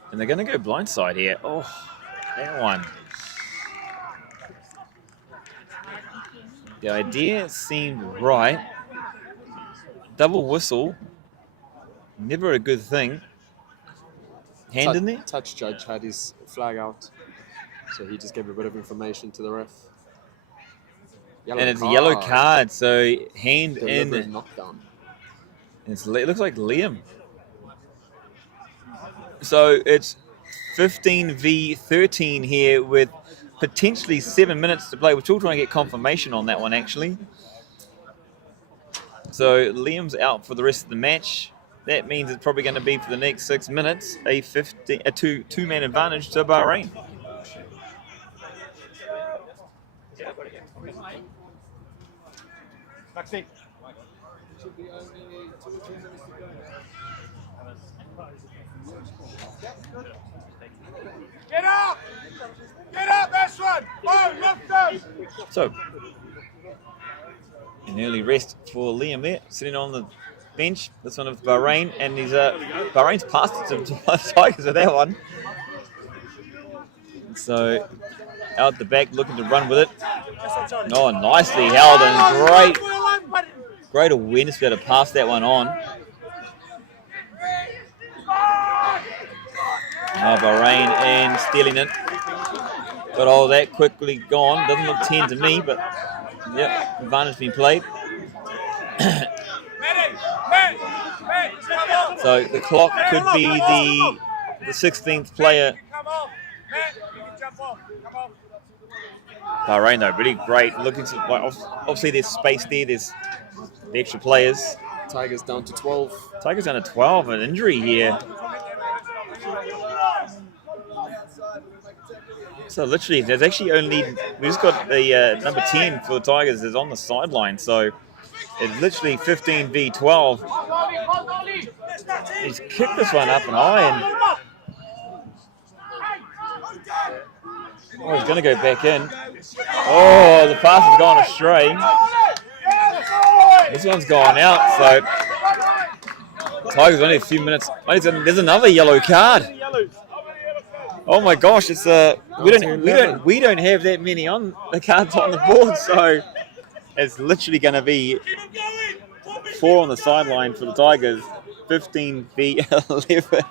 And they're going to go blindside here. Oh, that one. The idea seemed right. Double whistle. Never a good thing. Hand in there? Touch judge had his flag out. So he just gave a bit of information to the ref. It's a yellow card, so hand Deliberate in. knockdown. It looks like Liam. So it's 15v13 here with potentially 7 minutes to play. We're still trying to get confirmation on that one, actually. So Liam's out for the rest of the match. That means it's probably going to be for the next 6 minutes a two-man advantage to Bahrain. Maxine. Get up! Get up, this one! Oh, lift them! So, an early rest for Liam there, sitting on the bench. This one of Bahrain, and he's Bahrain's passed it to the Tigers with that one. So, out the back, looking to run with it. Oh, nicely held and great awareness to be able to pass that one on. Now Bahrain in, stealing it. Got all that quickly gone. Doesn't look 10 to me, but yep, advantage being played. So the clock could be the 16th player. Bahrain though, really great. Looking to, obviously there's space there. There's the extra players. Tigers down to 12. Tigers down to 12. An injury here. So literally, there's actually only we just got the number 10 for the Tigers is on the sideline. So it's literally 15v12. He's kicked this one up and high, and he's going to go back in. Oh, the pass has gone astray. This one's gone out. So Tigers only a few minutes. There's another yellow card. Oh my gosh! It's we don't have that many on the cards on the board, so it's literally going to be 4 on the sideline for the Tigers, 15 v 11.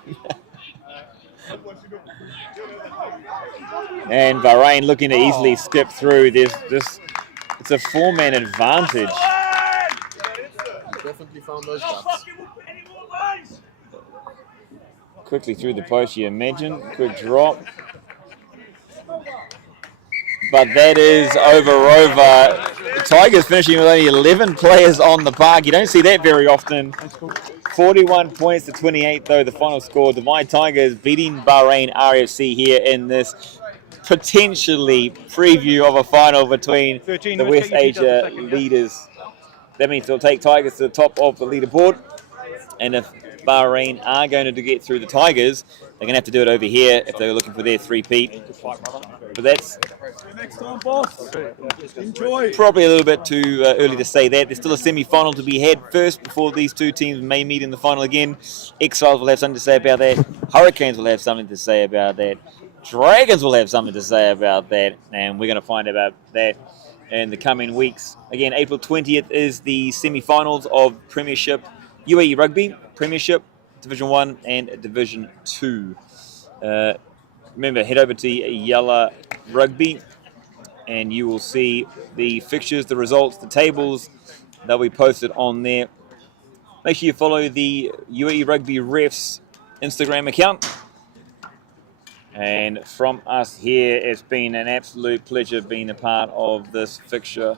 And Bahrain looking to easily skip through. It's a 4-man advantage. Definitely found those gaps. Quickly through the post, you imagine. Quick drop. But that is over. The Tigers finishing with only 11 players on the park. You don't see that very often. 41 points to 28, though, the final score. Divide Tigers beating Bahrain RFC here in this potentially preview of a final between the West Asia leaders. That means it'll take Tigers to the top of the leaderboard. And if Bahrain are going to get through the Tigers, they're going to have to do it over here if they're looking for their three-peat. But that's probably a little bit too early to say that. There's still a semi-final to be had first before these two teams may meet in the final again. Exiles will have something to say about that. Hurricanes will have something to say about that. Dragons will have something to say about that. And we're going to find out about that in the coming weeks. Again, April 20th is the semi-finals of Premiership, UAE Rugby, Premiership, Division 1 and Division 2. Remember, head over to Yalla Rugby and you will see the fixtures, the results, the tables. They'll be posted on there. Make sure you follow the UAE Rugby Refs Instagram account. And from us here, it's been an absolute pleasure being a part of this fixture.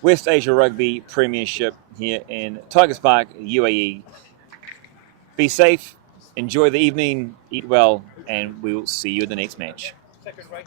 West Asia Rugby Premiership here in Tigers Park, UAE. Be safe, enjoy the evening, eat well, and we will see you in the next match. Second rate.